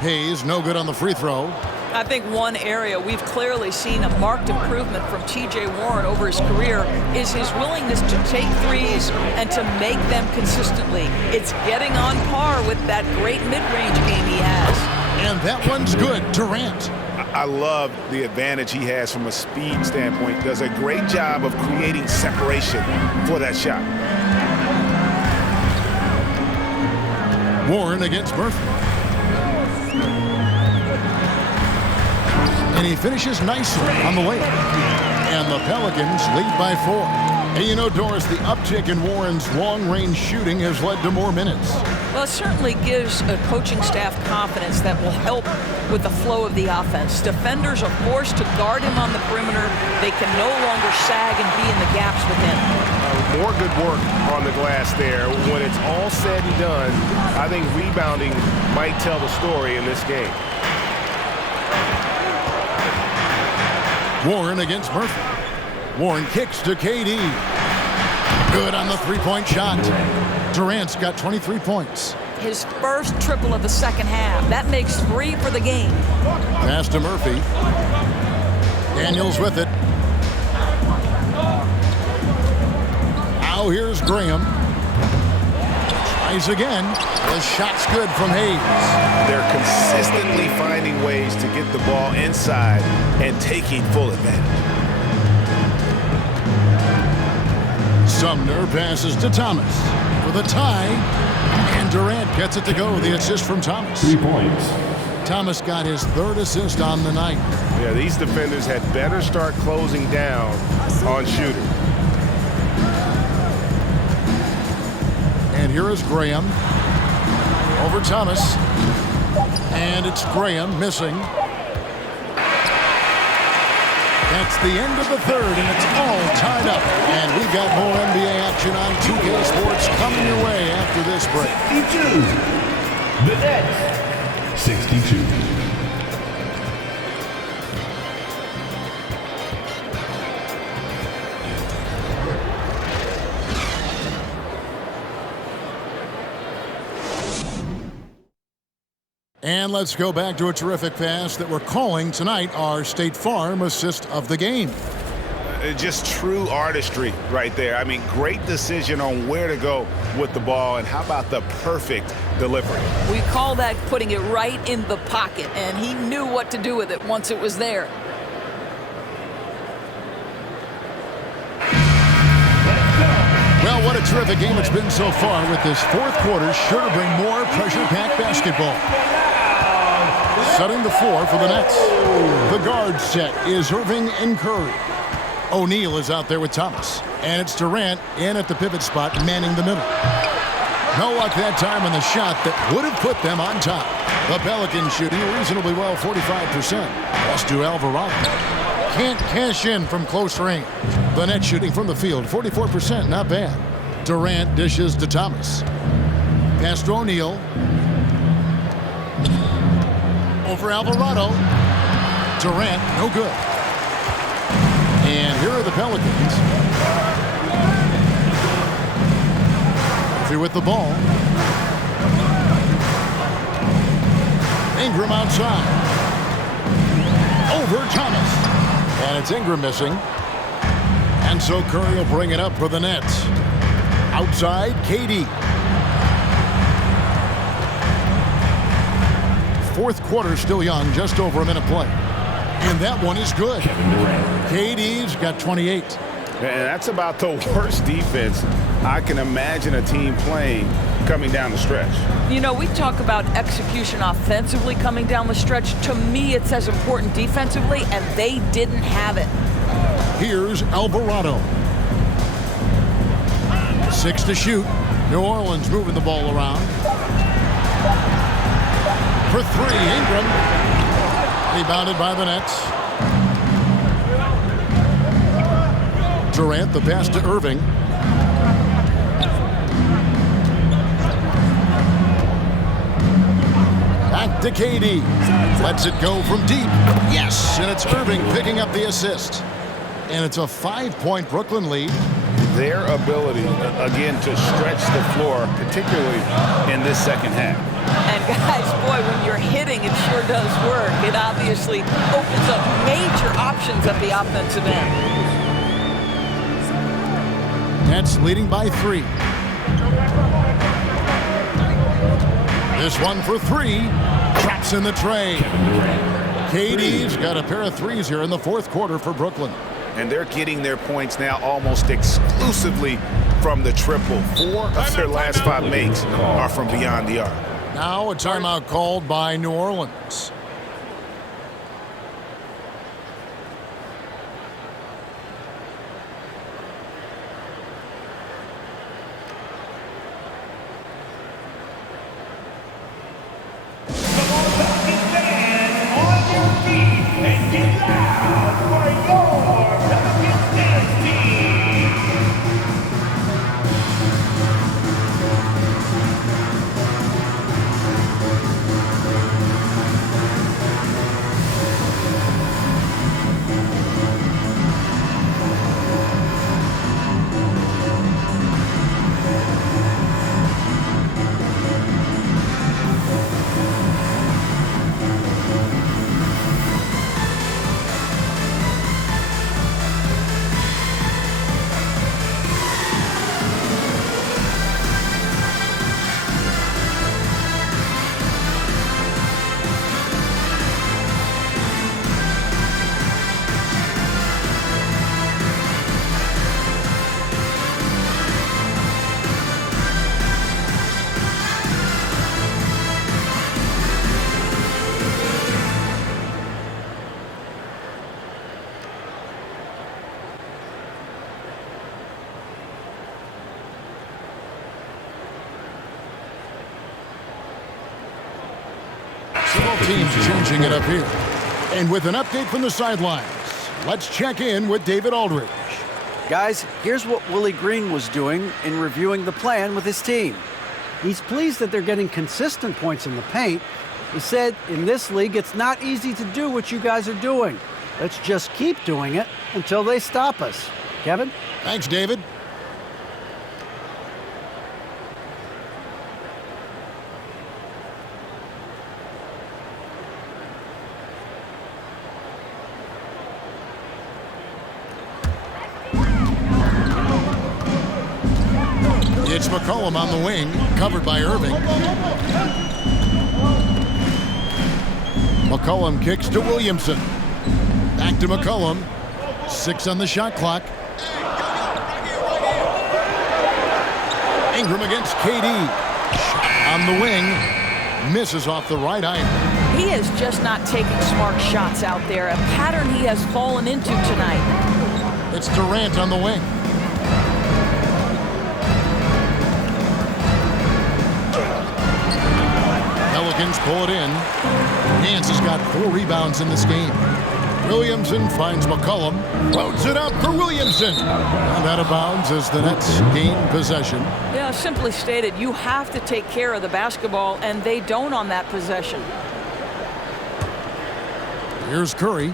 Hayes, no good on the free throw. I think one area we've clearly seen a marked improvement from T.J. Warren over his career is his willingness to take threes and to make them consistently. It's getting on par with that great mid-range game he has. And that one's good. Durant. I love the advantage he has from a speed standpoint. Does a great job of creating separation for that shot. Warren against Murphy. And he finishes nicely on the layup. And the Pelicans lead by 4. And you know, Doris, the uptick in Warren's long-range shooting has led to more minutes. Well, it certainly gives a coaching staff confidence that will help with the flow of the offense. Defenders are forced to guard him on the perimeter. They can no longer sag and be in the gaps with him. More good work on the glass there. When it's all said and done, I think rebounding might tell the story in this game. Warren against Murphy. Warren kicks to KD. Good on the three-point shot. Durant's got 23 points. His first triple of the second half. That makes 3 for the game. Pass to Murphy. Daniels with it. Now here's Graham. Tries again. The shot's good from Hayes. They're consistently finding ways to get the ball inside and taking full advantage. Sumner passes to Thomas for the tie, and Durant gets it to go. The assist from Thomas. 3 points. Thomas got his 3rd assist on the night. Yeah, these defenders had better start closing down on shooting. And here is Graham over Thomas, and it's Graham missing. That's the end of the 3rd, and it's all tied up. And we've got more NBA action on 2K Sports coming your way after this break. 62. The Nets. 62. And let's go back to a terrific pass that we're calling tonight our State Farm assist of the game. Just true artistry right there. I mean, great decision on where to go with the ball, and how about the perfect delivery? We call that putting it right in the pocket, and he knew what to do with it once it was there. Well, what a terrific game it's been so far, with this 4th quarter sure to bring more pressure-packed basketball. Setting the floor for the Nets. The guard set is Irving and Curry. O'Neal is out there with Thomas. And it's Durant in at the pivot spot, manning the middle. No luck that time on the shot that would have put them on top. The Pelicans shooting reasonably well, 45%. Pass to Alvarado. Can't cash in from close range. The Nets shooting from the field, 44%, not bad. Durant dishes to Thomas. Pass to O'Neal. Over Alvarado. Durant, no good. And here are the Pelicans. Murphy with the ball. Ingram outside. Over Thomas. And it's Ingram missing. And so Curry will bring it up for the Nets. Outside, KD. fourth quarter still young, just over a minute play. And that one is good. KD's got 28. And that's about the worst defense I can imagine a team playing coming down the stretch. You know, we talk about execution offensively coming down the stretch. To me, it's as important defensively, and they didn't have it. Here's Alvarado. 6 to shoot. New Orleans moving the ball around. For 3, Ingram. Rebounded by the Nets. Durant, the pass to Irving. Back to KD. Lets it go from deep. Yes, and it's Irving picking up the assist. And it's a 5-point Brooklyn lead. Their ability, again, to stretch the floor, particularly in this second half. And guys, boy, when you're hitting, it sure does work. It obviously opens up major options at the offensive end. Nets leading by 3. This one for 3. Traps in the tray. KD's got a pair of threes here in the fourth quarter for Brooklyn. And they're getting their points now almost exclusively from the triple. 4 of their last 5 makes are from beyond the arc. Now a timeout called by New Orleans. Teams changing it up here. And with an update from the sidelines, let's check in with David Aldridge. Guys, here's what Willie Green was doing in reviewing the plan with his team. He's pleased that they're getting consistent points in the paint. He said, in this league, it's not easy to do what you guys are doing. Let's just keep doing it until they stop us. Kevin? Thanks, David. It's McCollum on the wing, covered by Irving. McCollum kicks to Williamson. Back to McCollum. 6 on the shot clock. Ingram against KD. On the wing. Misses off the right iron. He is just not taking smart shots out there. A pattern he has fallen into tonight. It's Durant on the wing. Pelicans pull it in. Nance has got 4 rebounds in this game. Williamson finds McCollum. Loads it up for Williamson. And out of bounds as the Nets gain possession. Yeah, simply stated, you have to take care of the basketball, and they don't on that possession. Here's Curry.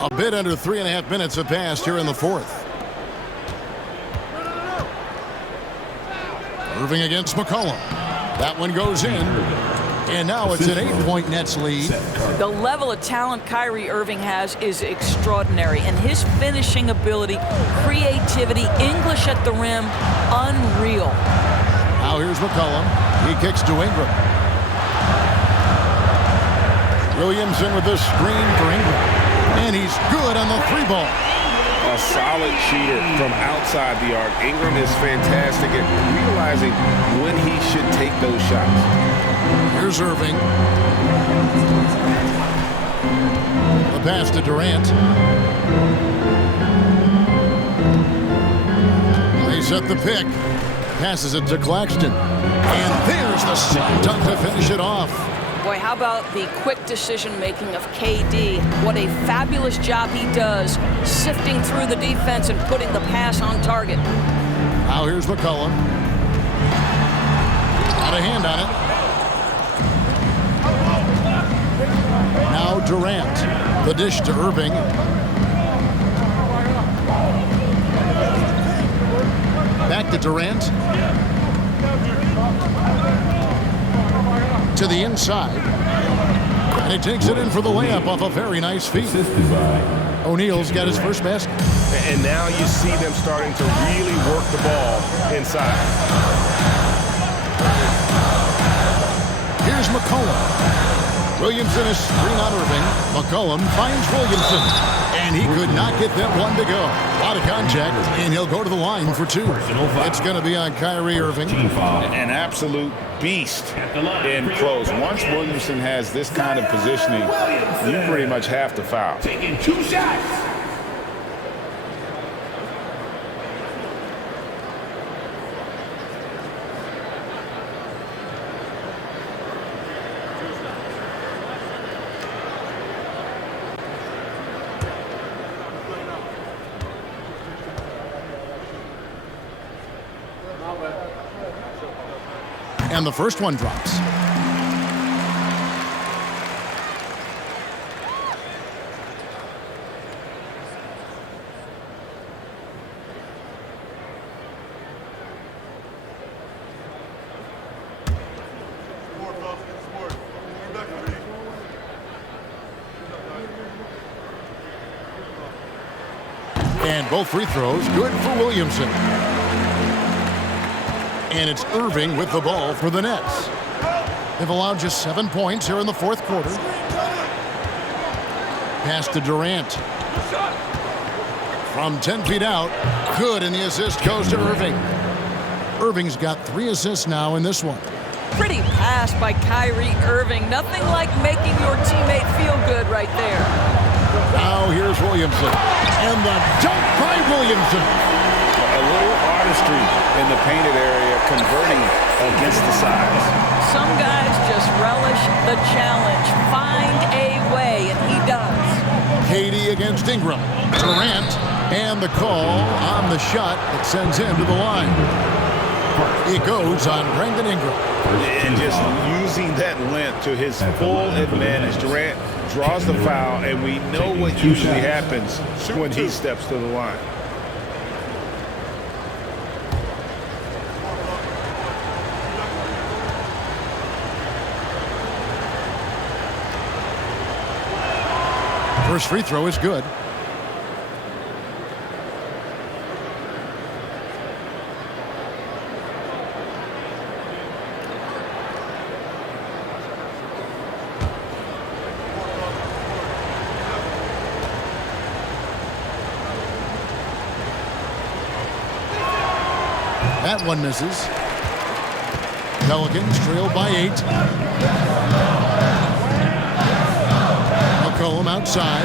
A bit under 3.5 minutes have passed here in the fourth. Irving against McCollum. That one goes in. And now it's an 8-point Nets lead. The level of talent Kyrie Irving has is extraordinary, and his finishing ability, creativity, English at the rim, unreal. Now here's McCollum. He kicks to Ingram. Williamson with the screen for Ingram. And he's good on the 3-ball. A solid shooter from outside the arc. Ingram is fantastic at realizing when he should take those shots. Here's Irving. The pass to Durant. They set the pick. Passes it to Claxton. And there's the slam dunk to finish it off. Boy, how about the quick decision-making of KD? What a fabulous job he does sifting through the defense and putting the pass on target. Now here's McCollum. Got a hand on it. Now Durant. The dish to Irving. Back to Durant. To the inside. And he takes it in for the layup off a very nice feed. O'Neal's got his first basket. And now you see them starting to really work the ball inside. Here's McCollum. Williamson is screen on Irving. McCollum finds Williamson. And he could not get that one to go. A lot of contact, and he'll go to the line for 2. It's going to be on Kyrie Irving. An absolute beast in close. Once Williamson has this kind of positioning, you pretty much have to foul. Taking 2 shots. And the first one drops. And both free throws good for Williamson. And it's Irving with the ball for the Nets. They've allowed just 7 points here in the fourth quarter. Pass to Durant. From 10 feet out, good, and the assist goes to Irving. Irving's got 3 assists now in this one. Pretty pass by Kyrie Irving. Nothing like making your teammate feel good right there. Now here's Williamson. And the dunk by Williamson. A little artistry in the painted area, converting against the size. Some guys just relish the challenge. Find a way, and he does. KD against Ingram. Durant, and the call on the shot that sends him to the line. It goes on Brandon Ingram. And just using that length to his full advantage. Durant draws the foul, and we know what usually happens when he steps to the line. First free throw is good. That one misses. Pelicans trailed by 8. McCollum outside.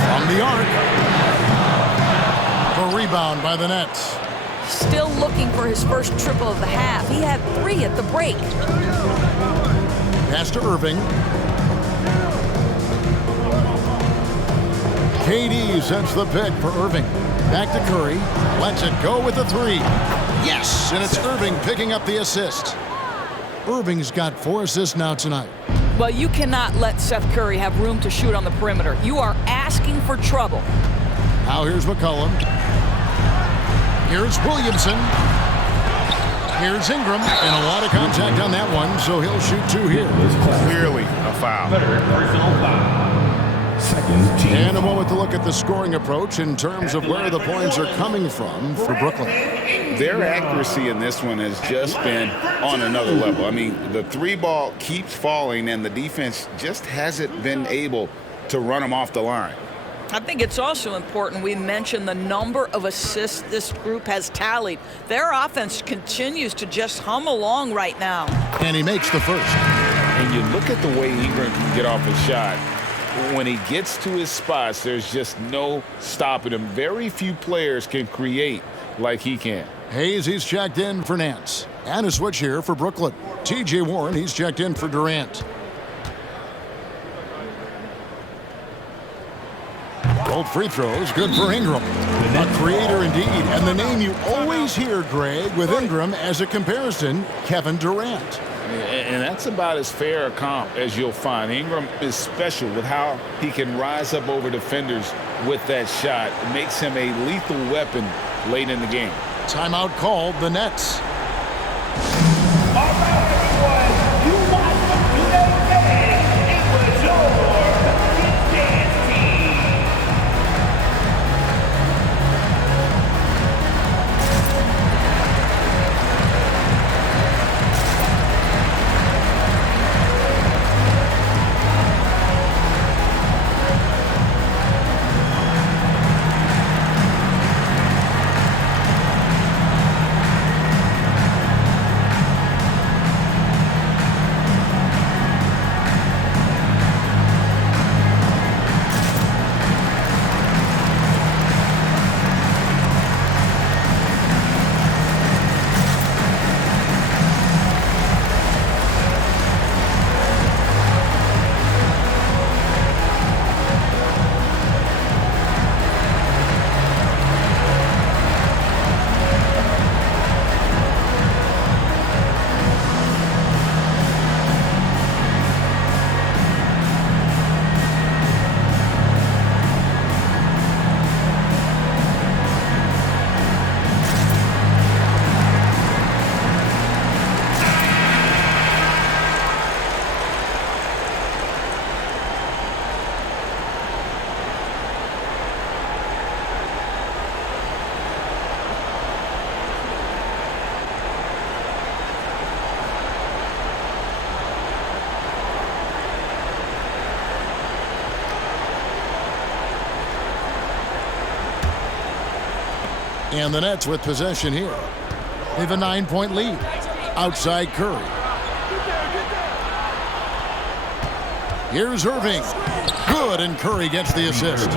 From the arc. The rebound by the Nets. Still looking for his first triple of the half. He had 3 at the break. Pass to Irving. KD sets the pick for Irving. Back to Curry. Lets it go with the 3. Yes, and it's Irving picking up the assist. Irving's got 4 assists now tonight. Well, you cannot let Seth Curry have room to shoot on the perimeter. You are asking for trouble. Now here's McCollum. Here's Williamson. Here's Ingram, and a lot of contact on that one, so he'll shoot 2 here. Clearly a foul. Personal foul. Second team. And a moment to look at the scoring approach in terms of where the points are coming from for Brooklyn. Their accuracy in this one has just been on another level. I mean, the 3 ball keeps falling, and the defense just hasn't been able to run them off the line. I think it's also important we mention the number of assists this group has tallied. Their offense continues to just hum along right now. And he makes the first. And you look at the way Ingram can get off his shot. When he gets to his spots, there's just no stopping him. Very few players can create like he can. Hayes, he's checked in for Nance. And a switch here for Brooklyn. T.J. Warren, he's checked in for Durant. Both free throws, good for Ingram. A creator indeed. And the name you always hear, Greg, with Ingram as a comparison, Kevin Durant. And that's about as fair a comp as you'll find. Ingram is special with how he can rise up over defenders with that shot. It makes him a lethal weapon late in the game. Timeout called, the Nets. All right, everyone. You watched the play game. It was your dance team. And the Nets with possession here. They have a 9-point lead. Outside Curry. Here's Irving. Good, and Curry gets the assist.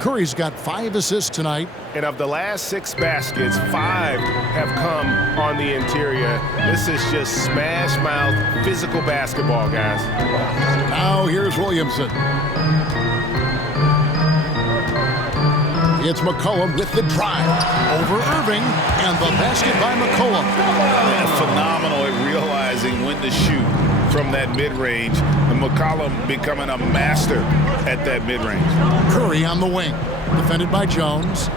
Curry's got 5 assists tonight. And of the last 6 baskets, 5 have come on the interior. This is just smash mouth physical basketball, guys. Now here's Williamson. It's McCollum with the drive over Irving, and the basket by McCollum. Phenomenal at realizing when to shoot from that mid-range, and McCollum becoming a master at that mid-range. Curry on the wing, defended by Jones.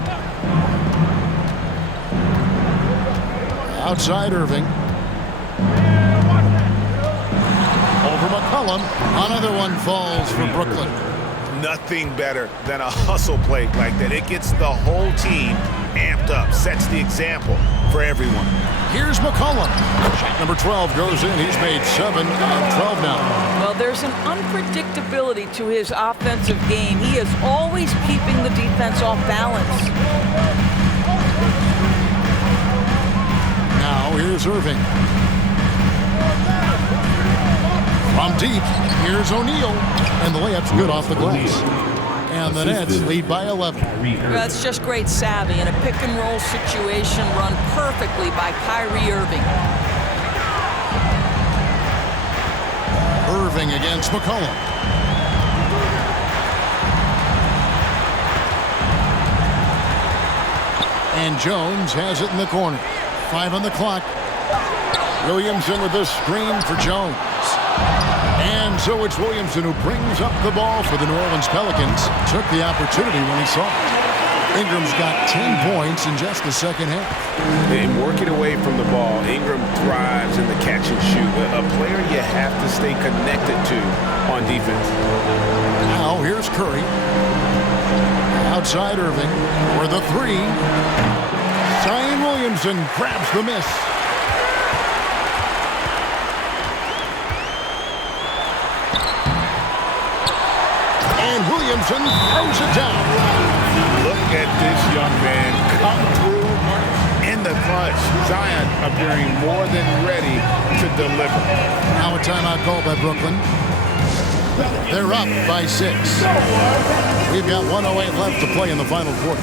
Outside Irving. Over McCollum. Another one falls for Brooklyn. Nothing better than a hustle play like that. It gets the whole team amped up, sets the example for everyone. Here's McCollum. Shot number 12 goes in. He's made 7 and 12 now. Well, there's an unpredictability to his offensive game. He is always keeping the defense off balance. Now here's Irving. From deep, here's O'Neal. And the layup's good off the glass. And the Nets lead by 11. That's just great savvy in a pick-and-roll situation run perfectly by Kyrie Irving. Irving against McCollum. And Jones has it in the corner. 5 on the clock. Williamson with the screen for Jones. And so it's Williamson who brings up the ball for the New Orleans Pelicans. Took the opportunity when he saw it. Ingram's got 10 points in just the second half. And working away from the ball, Ingram thrives in the catch and shoot. A player you have to stay connected to on defense. Now here's Curry. Outside Irving for the three. Zion Williamson grabs the miss. And Williamson throws it down. Look at this young man come through in the clutch. Zion appearing more than ready to deliver. Now a timeout call by Brooklyn. They're up by 6. We've got 1:08 left to play in the final quarter.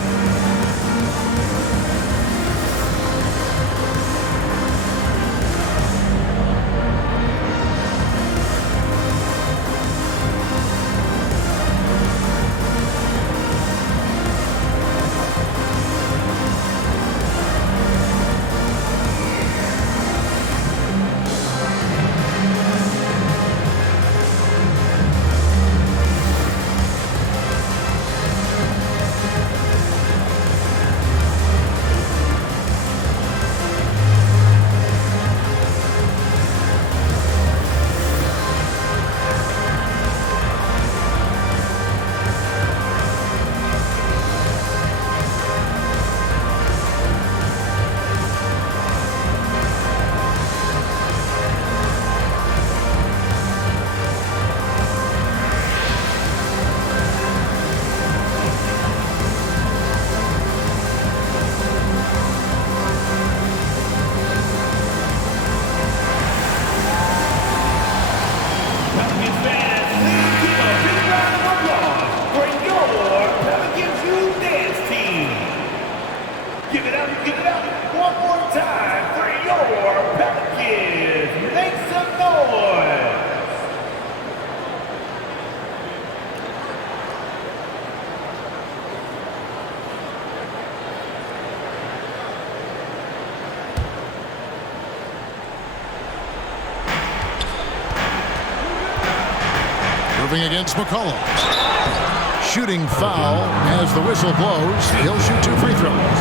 Against McCollum. Shooting foul as the whistle blows. He'll shoot 2 free throws.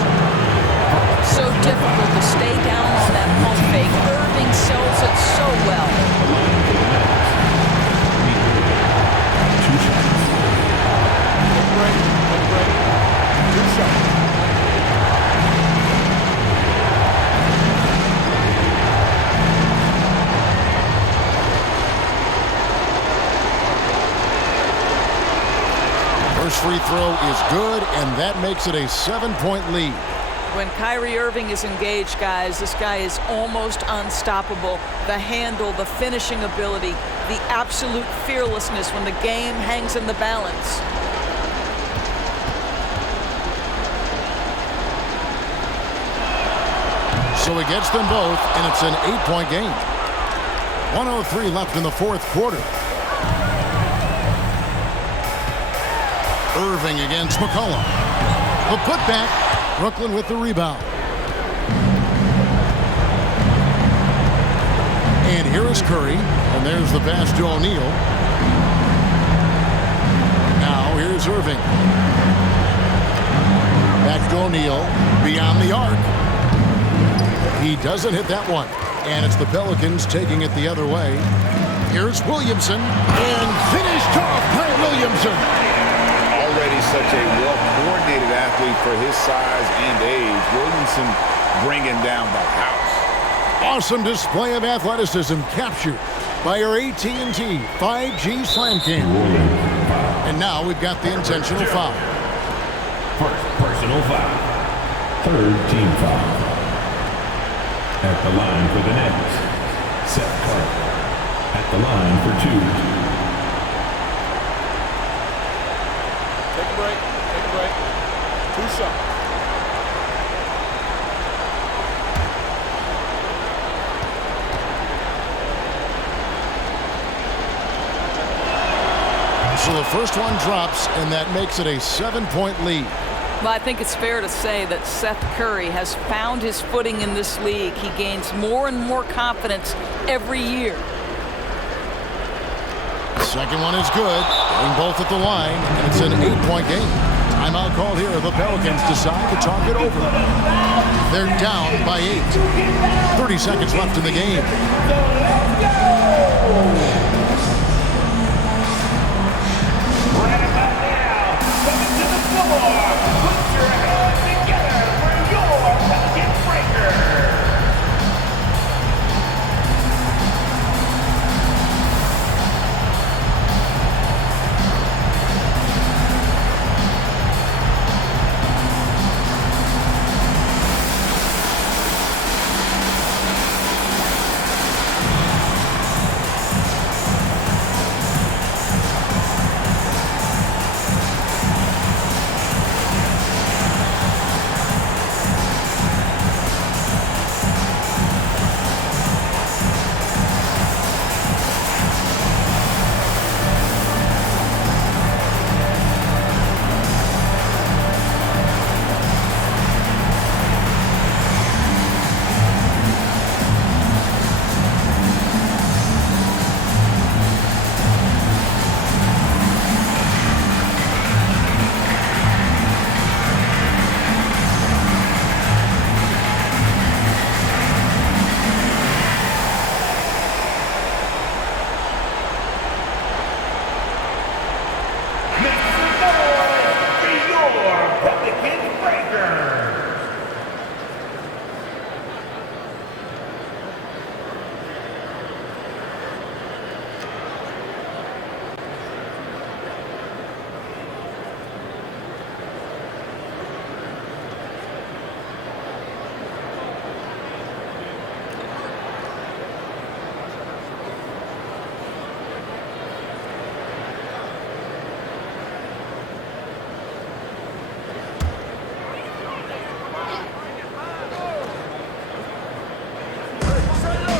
So difficult to stay down on that pump fake. Irving sells it so well. 2 shots. Break. 2 shots. First free throw is good, and that makes it a 7-point lead. When Kyrie Irving is engaged, guys, this guy is almost unstoppable. The handle, the finishing ability, the absolute fearlessness when the game hangs in the balance. So he gets them both, and it's an 8-point game. 1:03 left in the fourth quarter. Irving against McCollum. The putback. Brooklyn with the rebound. And here is Curry. And there's the pass to O'Neal. Now here's Irving. Back to O'Neal. Beyond the arc. He doesn't hit that one. And it's the Pelicans taking it the other way. Here's Williamson. And finished off by Williamson. Already such a well-coordinated athlete for his size and age. Williamson bringing down the house. Awesome display of athleticism captured by our AT&T 5G Slam Cam. And now we've got the intentional foul. First personal foul. Third team foul. At the line for the Nets, Seth Curry. At the line for 2. Take a break. 2 shots. So the first one drops, and that makes it a 7-point lead. Well, I think it's fair to say that Seth Curry has found his footing in this league. He gains more and more confidence every year. The second one is good. Getting both at the line, and it's an 8-point game. Timeout called here. The Pelicans decide to talk it over. They're down by 8. 30 seconds left in the game. Right about now, coming to the floor. Put your hands together for your Pelican Breaker.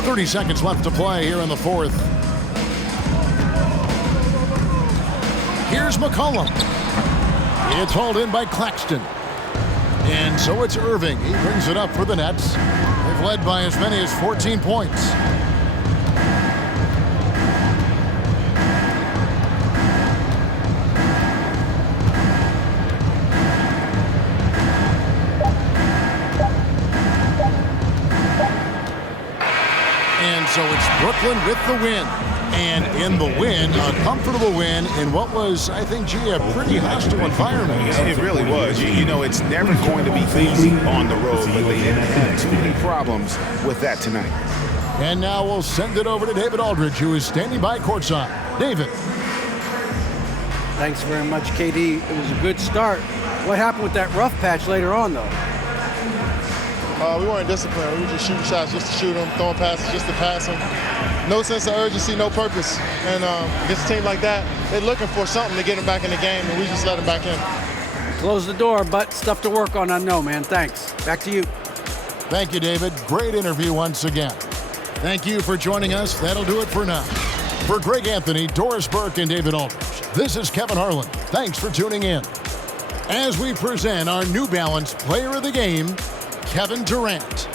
.30 seconds left to play here in the fourth. Here's McCollum. It's hauled in by Claxton. And so it's Irving. He brings it up for the Nets. They've led by as many as 14 points. And so it's Brooklyn with the win. And in the win, a comfortable win in what was, I think, G, a pretty hostile environment. It really was. You know, it's never going to be easy on the road, but they didn't have too many problems with that tonight. And now we'll send it over to David Aldridge, who is standing by courtside. David. Thanks very much, KD. It was a good start. What happened with that rough patch later on, though? We weren't disciplined. We were just shooting shots just to shoot them, throwing passes just to pass them. No sense of urgency, no purpose. And against a team like that, they're looking for something to get them back in the game, and we just let them back in. Close the door, but stuff to work on, I know, man. Thanks. Back to you. Thank you, David. Great interview once again. Thank you for joining us. That'll do it for now. For Greg Anthony, Doris Burke, and David Aldridge, this is Kevin Harlan. Thanks for tuning in. As we present our New Balance Player of the Game, Kevin Durant.